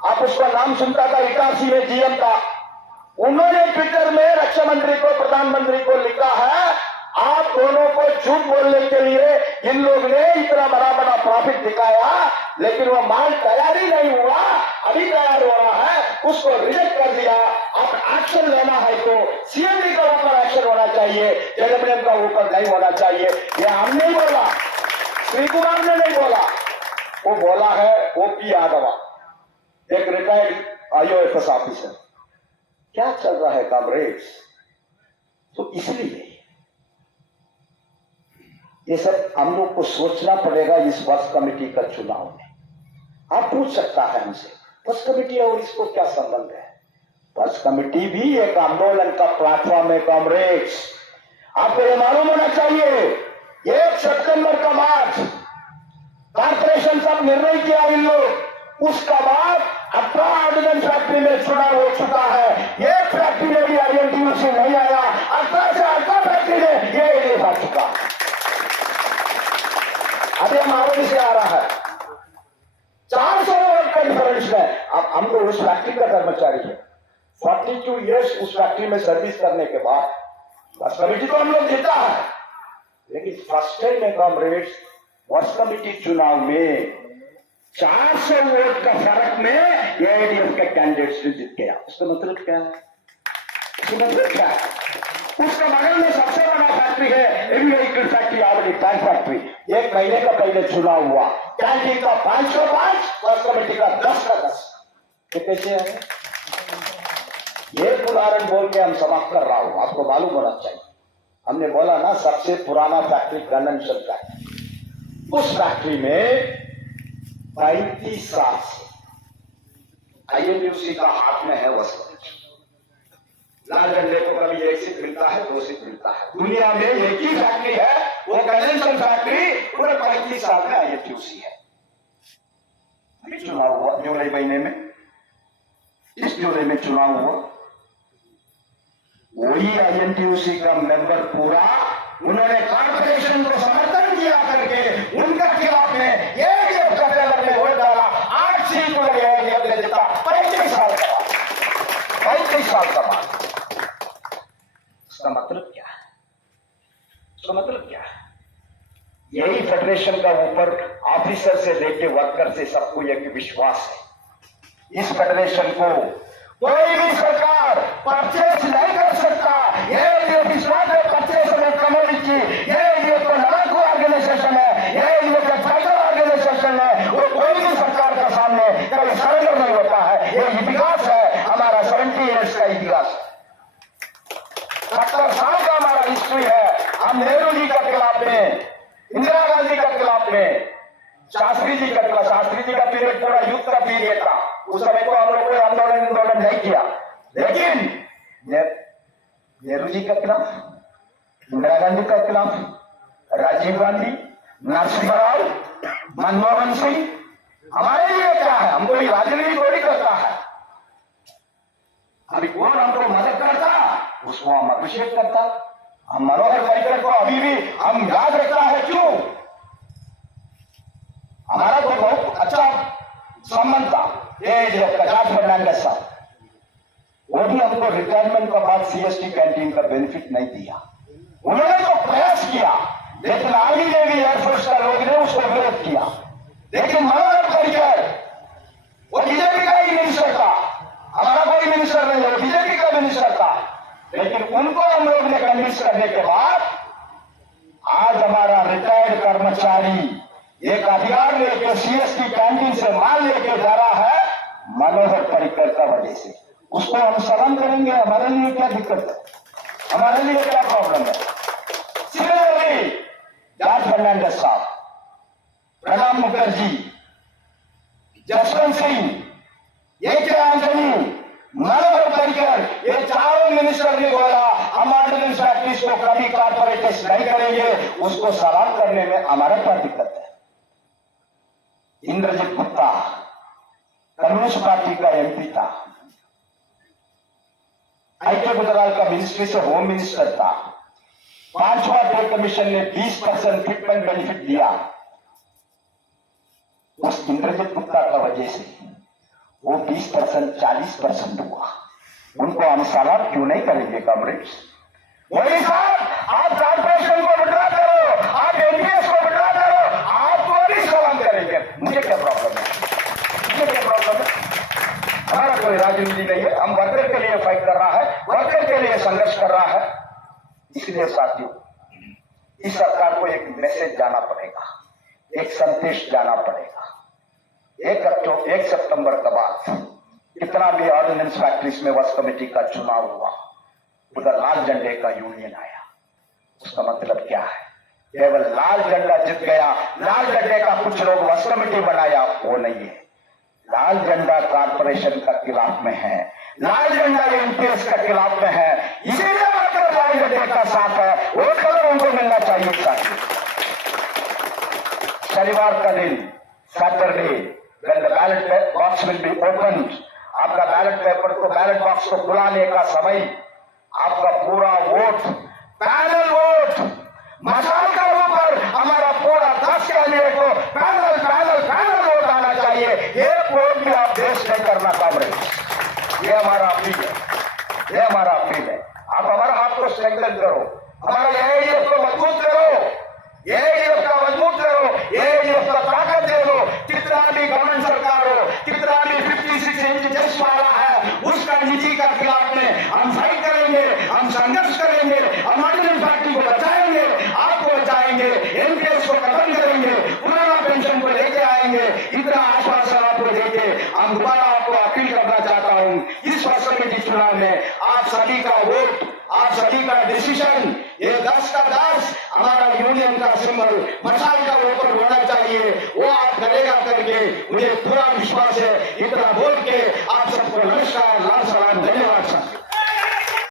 आप उसका नाम सुनता था, इटारसी में जीएम था। उन्होंने ट्विटर में रक्षा मंत्री को, प्रधानमंत्री को लिखा है, आप दोनों को झूठ बोलने के लिए इन लोग ने इतना बड़ा प्रॉफिट दिखाया, लेकिन वो माल तैयार ही नहीं हुआ, अभी तैयार हो रहा है, उसको रिजेक्ट कर दिया। अब एक्शन लेना है तो सीएमडी का ऊपर एक्शन होना चाहिए, जेडब्ल्यूएम का ऊपर नहीं होना चाहिए। ये हम नहीं बोला, श्री कुमार ने नहीं बोला, वो बोला है ओपी यादवा, एक रिटायर्ड आईओएफएस ऑफिसर। क्या चल रहा है कॉमरेड्स? तो इसलिए ये सब हम लोग को सोचना पड़ेगा इस वर्ष कमेटी का चुनाव में। आप पूछ सकता है हमसे, वर्ष कमेटी और इसको क्या संबंध है? वर्ष कमेटी भी एक आंदोलन का प्लेटफॉर्म है कॉमरेड्स। आपको ये मालूम होना चाहिए, 1 सितंबर का मार्च कॉर्पोरेशन सब निर्णय किया इन लोग, उसका बाद 18 ऑर्डिनेंस फैक्ट्री में चुनाव हो चुका है। एक फैक्ट्री में भी आईएनटीयूसी नहीं आया, 18 से 18 फैक्ट्री में ये रिलीफ आ चुका। अभी हमारे से आ रहा है 400 वोट का डिफरेंस में। अब हम लोग उस फैक्ट्री का कर्मचारी है, 42 इयर्स उस फैक्ट्री में सर्विस करने के बाद वर्ष कमेटी तो हम लोग जीता है, लेकिन फर्स्ट टाइम में कॉमरेड्स वर्ष कमेटी चुनाव में 400 वोट का फर्क में एआईडीएफ के कैंडिडेट्स ने जीत गया। उसका मतलब क्या है? उसका मतलब क्या है? उसका बगल में सबसे बड़ा फैक्ट्री है heavy vehicle factory, Avadi tank factory. 1 महीने का पहले चुनाव हुआ, कैंटीन का 505, वर्क कमेटी का 10 का 10। ये कैसे है? एक उदाहरण बोल के हम समाप्त कर रहा हूं, आपको मालूम होना चाहिए। हमने बोला ना सबसे पुराना फैक्ट्री कन्वेंशन फैक्ट्री, उस फैक्ट्री में 35 साल से INTUC का हाथ में है वस्तु। लाल झंडे को कभी 1 सीट मिलता है, 2 सीट मिलता है। दुनिया में एक ही फैक्ट्री है, वो कन्वेंशन फैक्ट्री, पूरे 35 साल में INTUC है। अभी चुनाव हुआ जुलाई महीने में, इस जुलाई में चुनाव हुआ, वही INTUC का मेंबर पूरा उन्होंने कॉर्पोरेशन को समर्थन किया करके उनके खिलाफ में एक कटेलर में वोट डाला, 8 सीट लगे जीता। 35 साल का बाद, 35 साल का बाद। उसका मतलब क्या है? उसका मतलब क्या है? यही फेडरेशन का ऊपर ऑफिसर से लेके वर्कर से सबको एक विश्वास है, इस फेडरेशन को कोई भी सरकार परचेज नहीं कर सकता। ये विश्वास है परचेज में कमोडिटी, ये तो लड़ाकू ऑर्गेनाइजेशन है, ये फाइटर ऑर्गेनाइजेशन है, वो कोई भी सरकार के सामने कभी सरेंडर नहीं होता है। ये इतिहास है हमारा, 70 ईयर्स का इतिहास, 70 साल का हमारा हिस्ट्री है। हम नेहरू जी के खिलाफ में, इंदिरा गांधी के खिलाफ में, शास्त्री जी का खिलाफ, शास्त्री जी का पीरियड पूरा युद्ध का पीरियड था, उस समय को हम लोग कोई आंदोलन नहीं किया, लेकिन नेहरू जी के खिलाफ, इंदिरा गांधी के खिलाफ, राजीव गांधी, नरसिम्हा राव, मनमोहन सिंह, हमारे लिए क्या है? हमको ये राजनीति थोड़ी करता है। अभी कौन हमको मदद करता, उसको हम अभिषेक करता। हम मनोहर पर्रिकर को अभी भी हम याद रखता है, क्यों? हमारा तो बहुत अच्छा संबंध था। ये जॉर्ज फर्नांडिस साहब, वो भी हमको रिटायरमेंट के बाद CST कैंटीन का बेनिफिट नहीं दिया। उन्होंने तो प्रयास किया, लेकिन आर्मी नेवी एयरफोर्स का लोग ने उसको विरोध किया। लेकिन मनोहर पर्रिकर वो बीजेपी का ही मिनिस्टर था, हमारा कोई मिनिस्टर नहीं है, बीजेपी का मिनिस्टर था, लेकिन उनको हम लोग ने कन्विंस करने के बाद आज हमारा रिटायर्ड कर्मचारी एक अधिकार लेके CST कैंटीन से माल लेके जा रहा है, मनोहर पर्रिकर का वजह से। उसको हम सलाम करेंगे, हमारे लिए क्या दिक्कत है, हमारे लिए क्या प्रॉब्लम है? सिमिलरली जॉर्ज फर्नांडिस साहब, प्रणब मुखर्जी, जसवंत सिंह, AK एंटनी, मनोहर पर्रिकर, ये चारों मिनिस्टर ने बोला हम ऑर्डिनेंस फैक्ट्रीज को कभी कॉर्पोरेटाइज नहीं करेंगे। उसको सलाम करने में हमारा क्या दिक्कत है? इंद्रजीत गुप्ता कम्युनिस्ट पार्टी का MP था, IK गुजराल का मिनिस्ट्री से होम मिनिस्टर था। 5वां पे कमीशन ने 20% फिटमेंट बेनिफिट दिया, उस इंद्रजीत गुप्ता का वजह से वो 20% 40% हुआ। उनको हम सलाम क्यों नहीं करेंगे कॉमरेड्स? मोदी साहब, आप कॉर्पोरेशन को विड्रॉ करो, आप NPS को विड्रॉ करो, आपको भी सलाम करेंगे। मुझे क्या प्रॉब्लम है? मुझे क्या प्रॉब्लम है? हमारा कोई राजनीति नहीं है, हम वर्कर के लिए फाइट कर रहा है, वर्कर के लिए संघर्ष कर रहा है। इसलिए साथियों, इस सरकार को एक मैसेज जाना पड़ेगा, एक संदेश जाना पड़ेगा। 1 सितंबर के बाद कितना भी ऑर्डिनेंस फैक्ट्रीज में वर्क्स कमेटी का चुनाव हुआ, उधर लाल झंडे का यूनियन आया। उसका मतलब क्या है? केवल लाल झंडा जीत गया, लाल झंडे का कुछ लोग वर्क्स कमेटी बनाया, वो नहीं है। लाल झंडा कॉर्पोरेशन का खिलाफ में है, लाल झंडा NPS का खिलाफ में है, इसीलिए मात्र लाल झंडे का साथ है, वो कलर उनको मिलना चाहिए। साथियों, शनिवार का दिन, Saturday, when the ballot box will be opened, आपका बैलेट पेपर को, बैलेट बॉक्स को खुलाने का समय, आपका पूरा वोट, पैनल वोट, मसाल का ऊपर हमारा पूरा 10 कैंडिडेट को पैनल पैनल पैनल वोट आना चाहिए। एक वोट भी आप देश नहीं करना कांग्रेस, ये हमारा अपील है, ये हमारा अपील है। आप हमारा हाथ को स्ट्रेंथन करो, हमारा AIDF को मजबूत करो, AIDF का मजबूत करो, AIDF का ताकत दे दो। कितना भी गवर्नमेंट सरकार हो, कितना भी 56 इंच जज वाला है, उसका नीति का खिलाफ में हम फाइट करेंगे, हम संघर्ष करेंगे। करेंगे, एनपीएस को खत्म करेंगे, पुराना पेंशन को लेके आएंगे। इतना आश्वासन आपको देके हम दोबारा आपको अपील करना चाहता हूं, इस फैसले चुनाव में आप सभी का वोट, आप सभी का डिसीजन, ये 10 का 10 हमारा यूनियन का सिंबल मशाल का ऊपर होना चाहिए, वो आप करेगा करके मुझे पूरा विश्वास है। इतना बोल के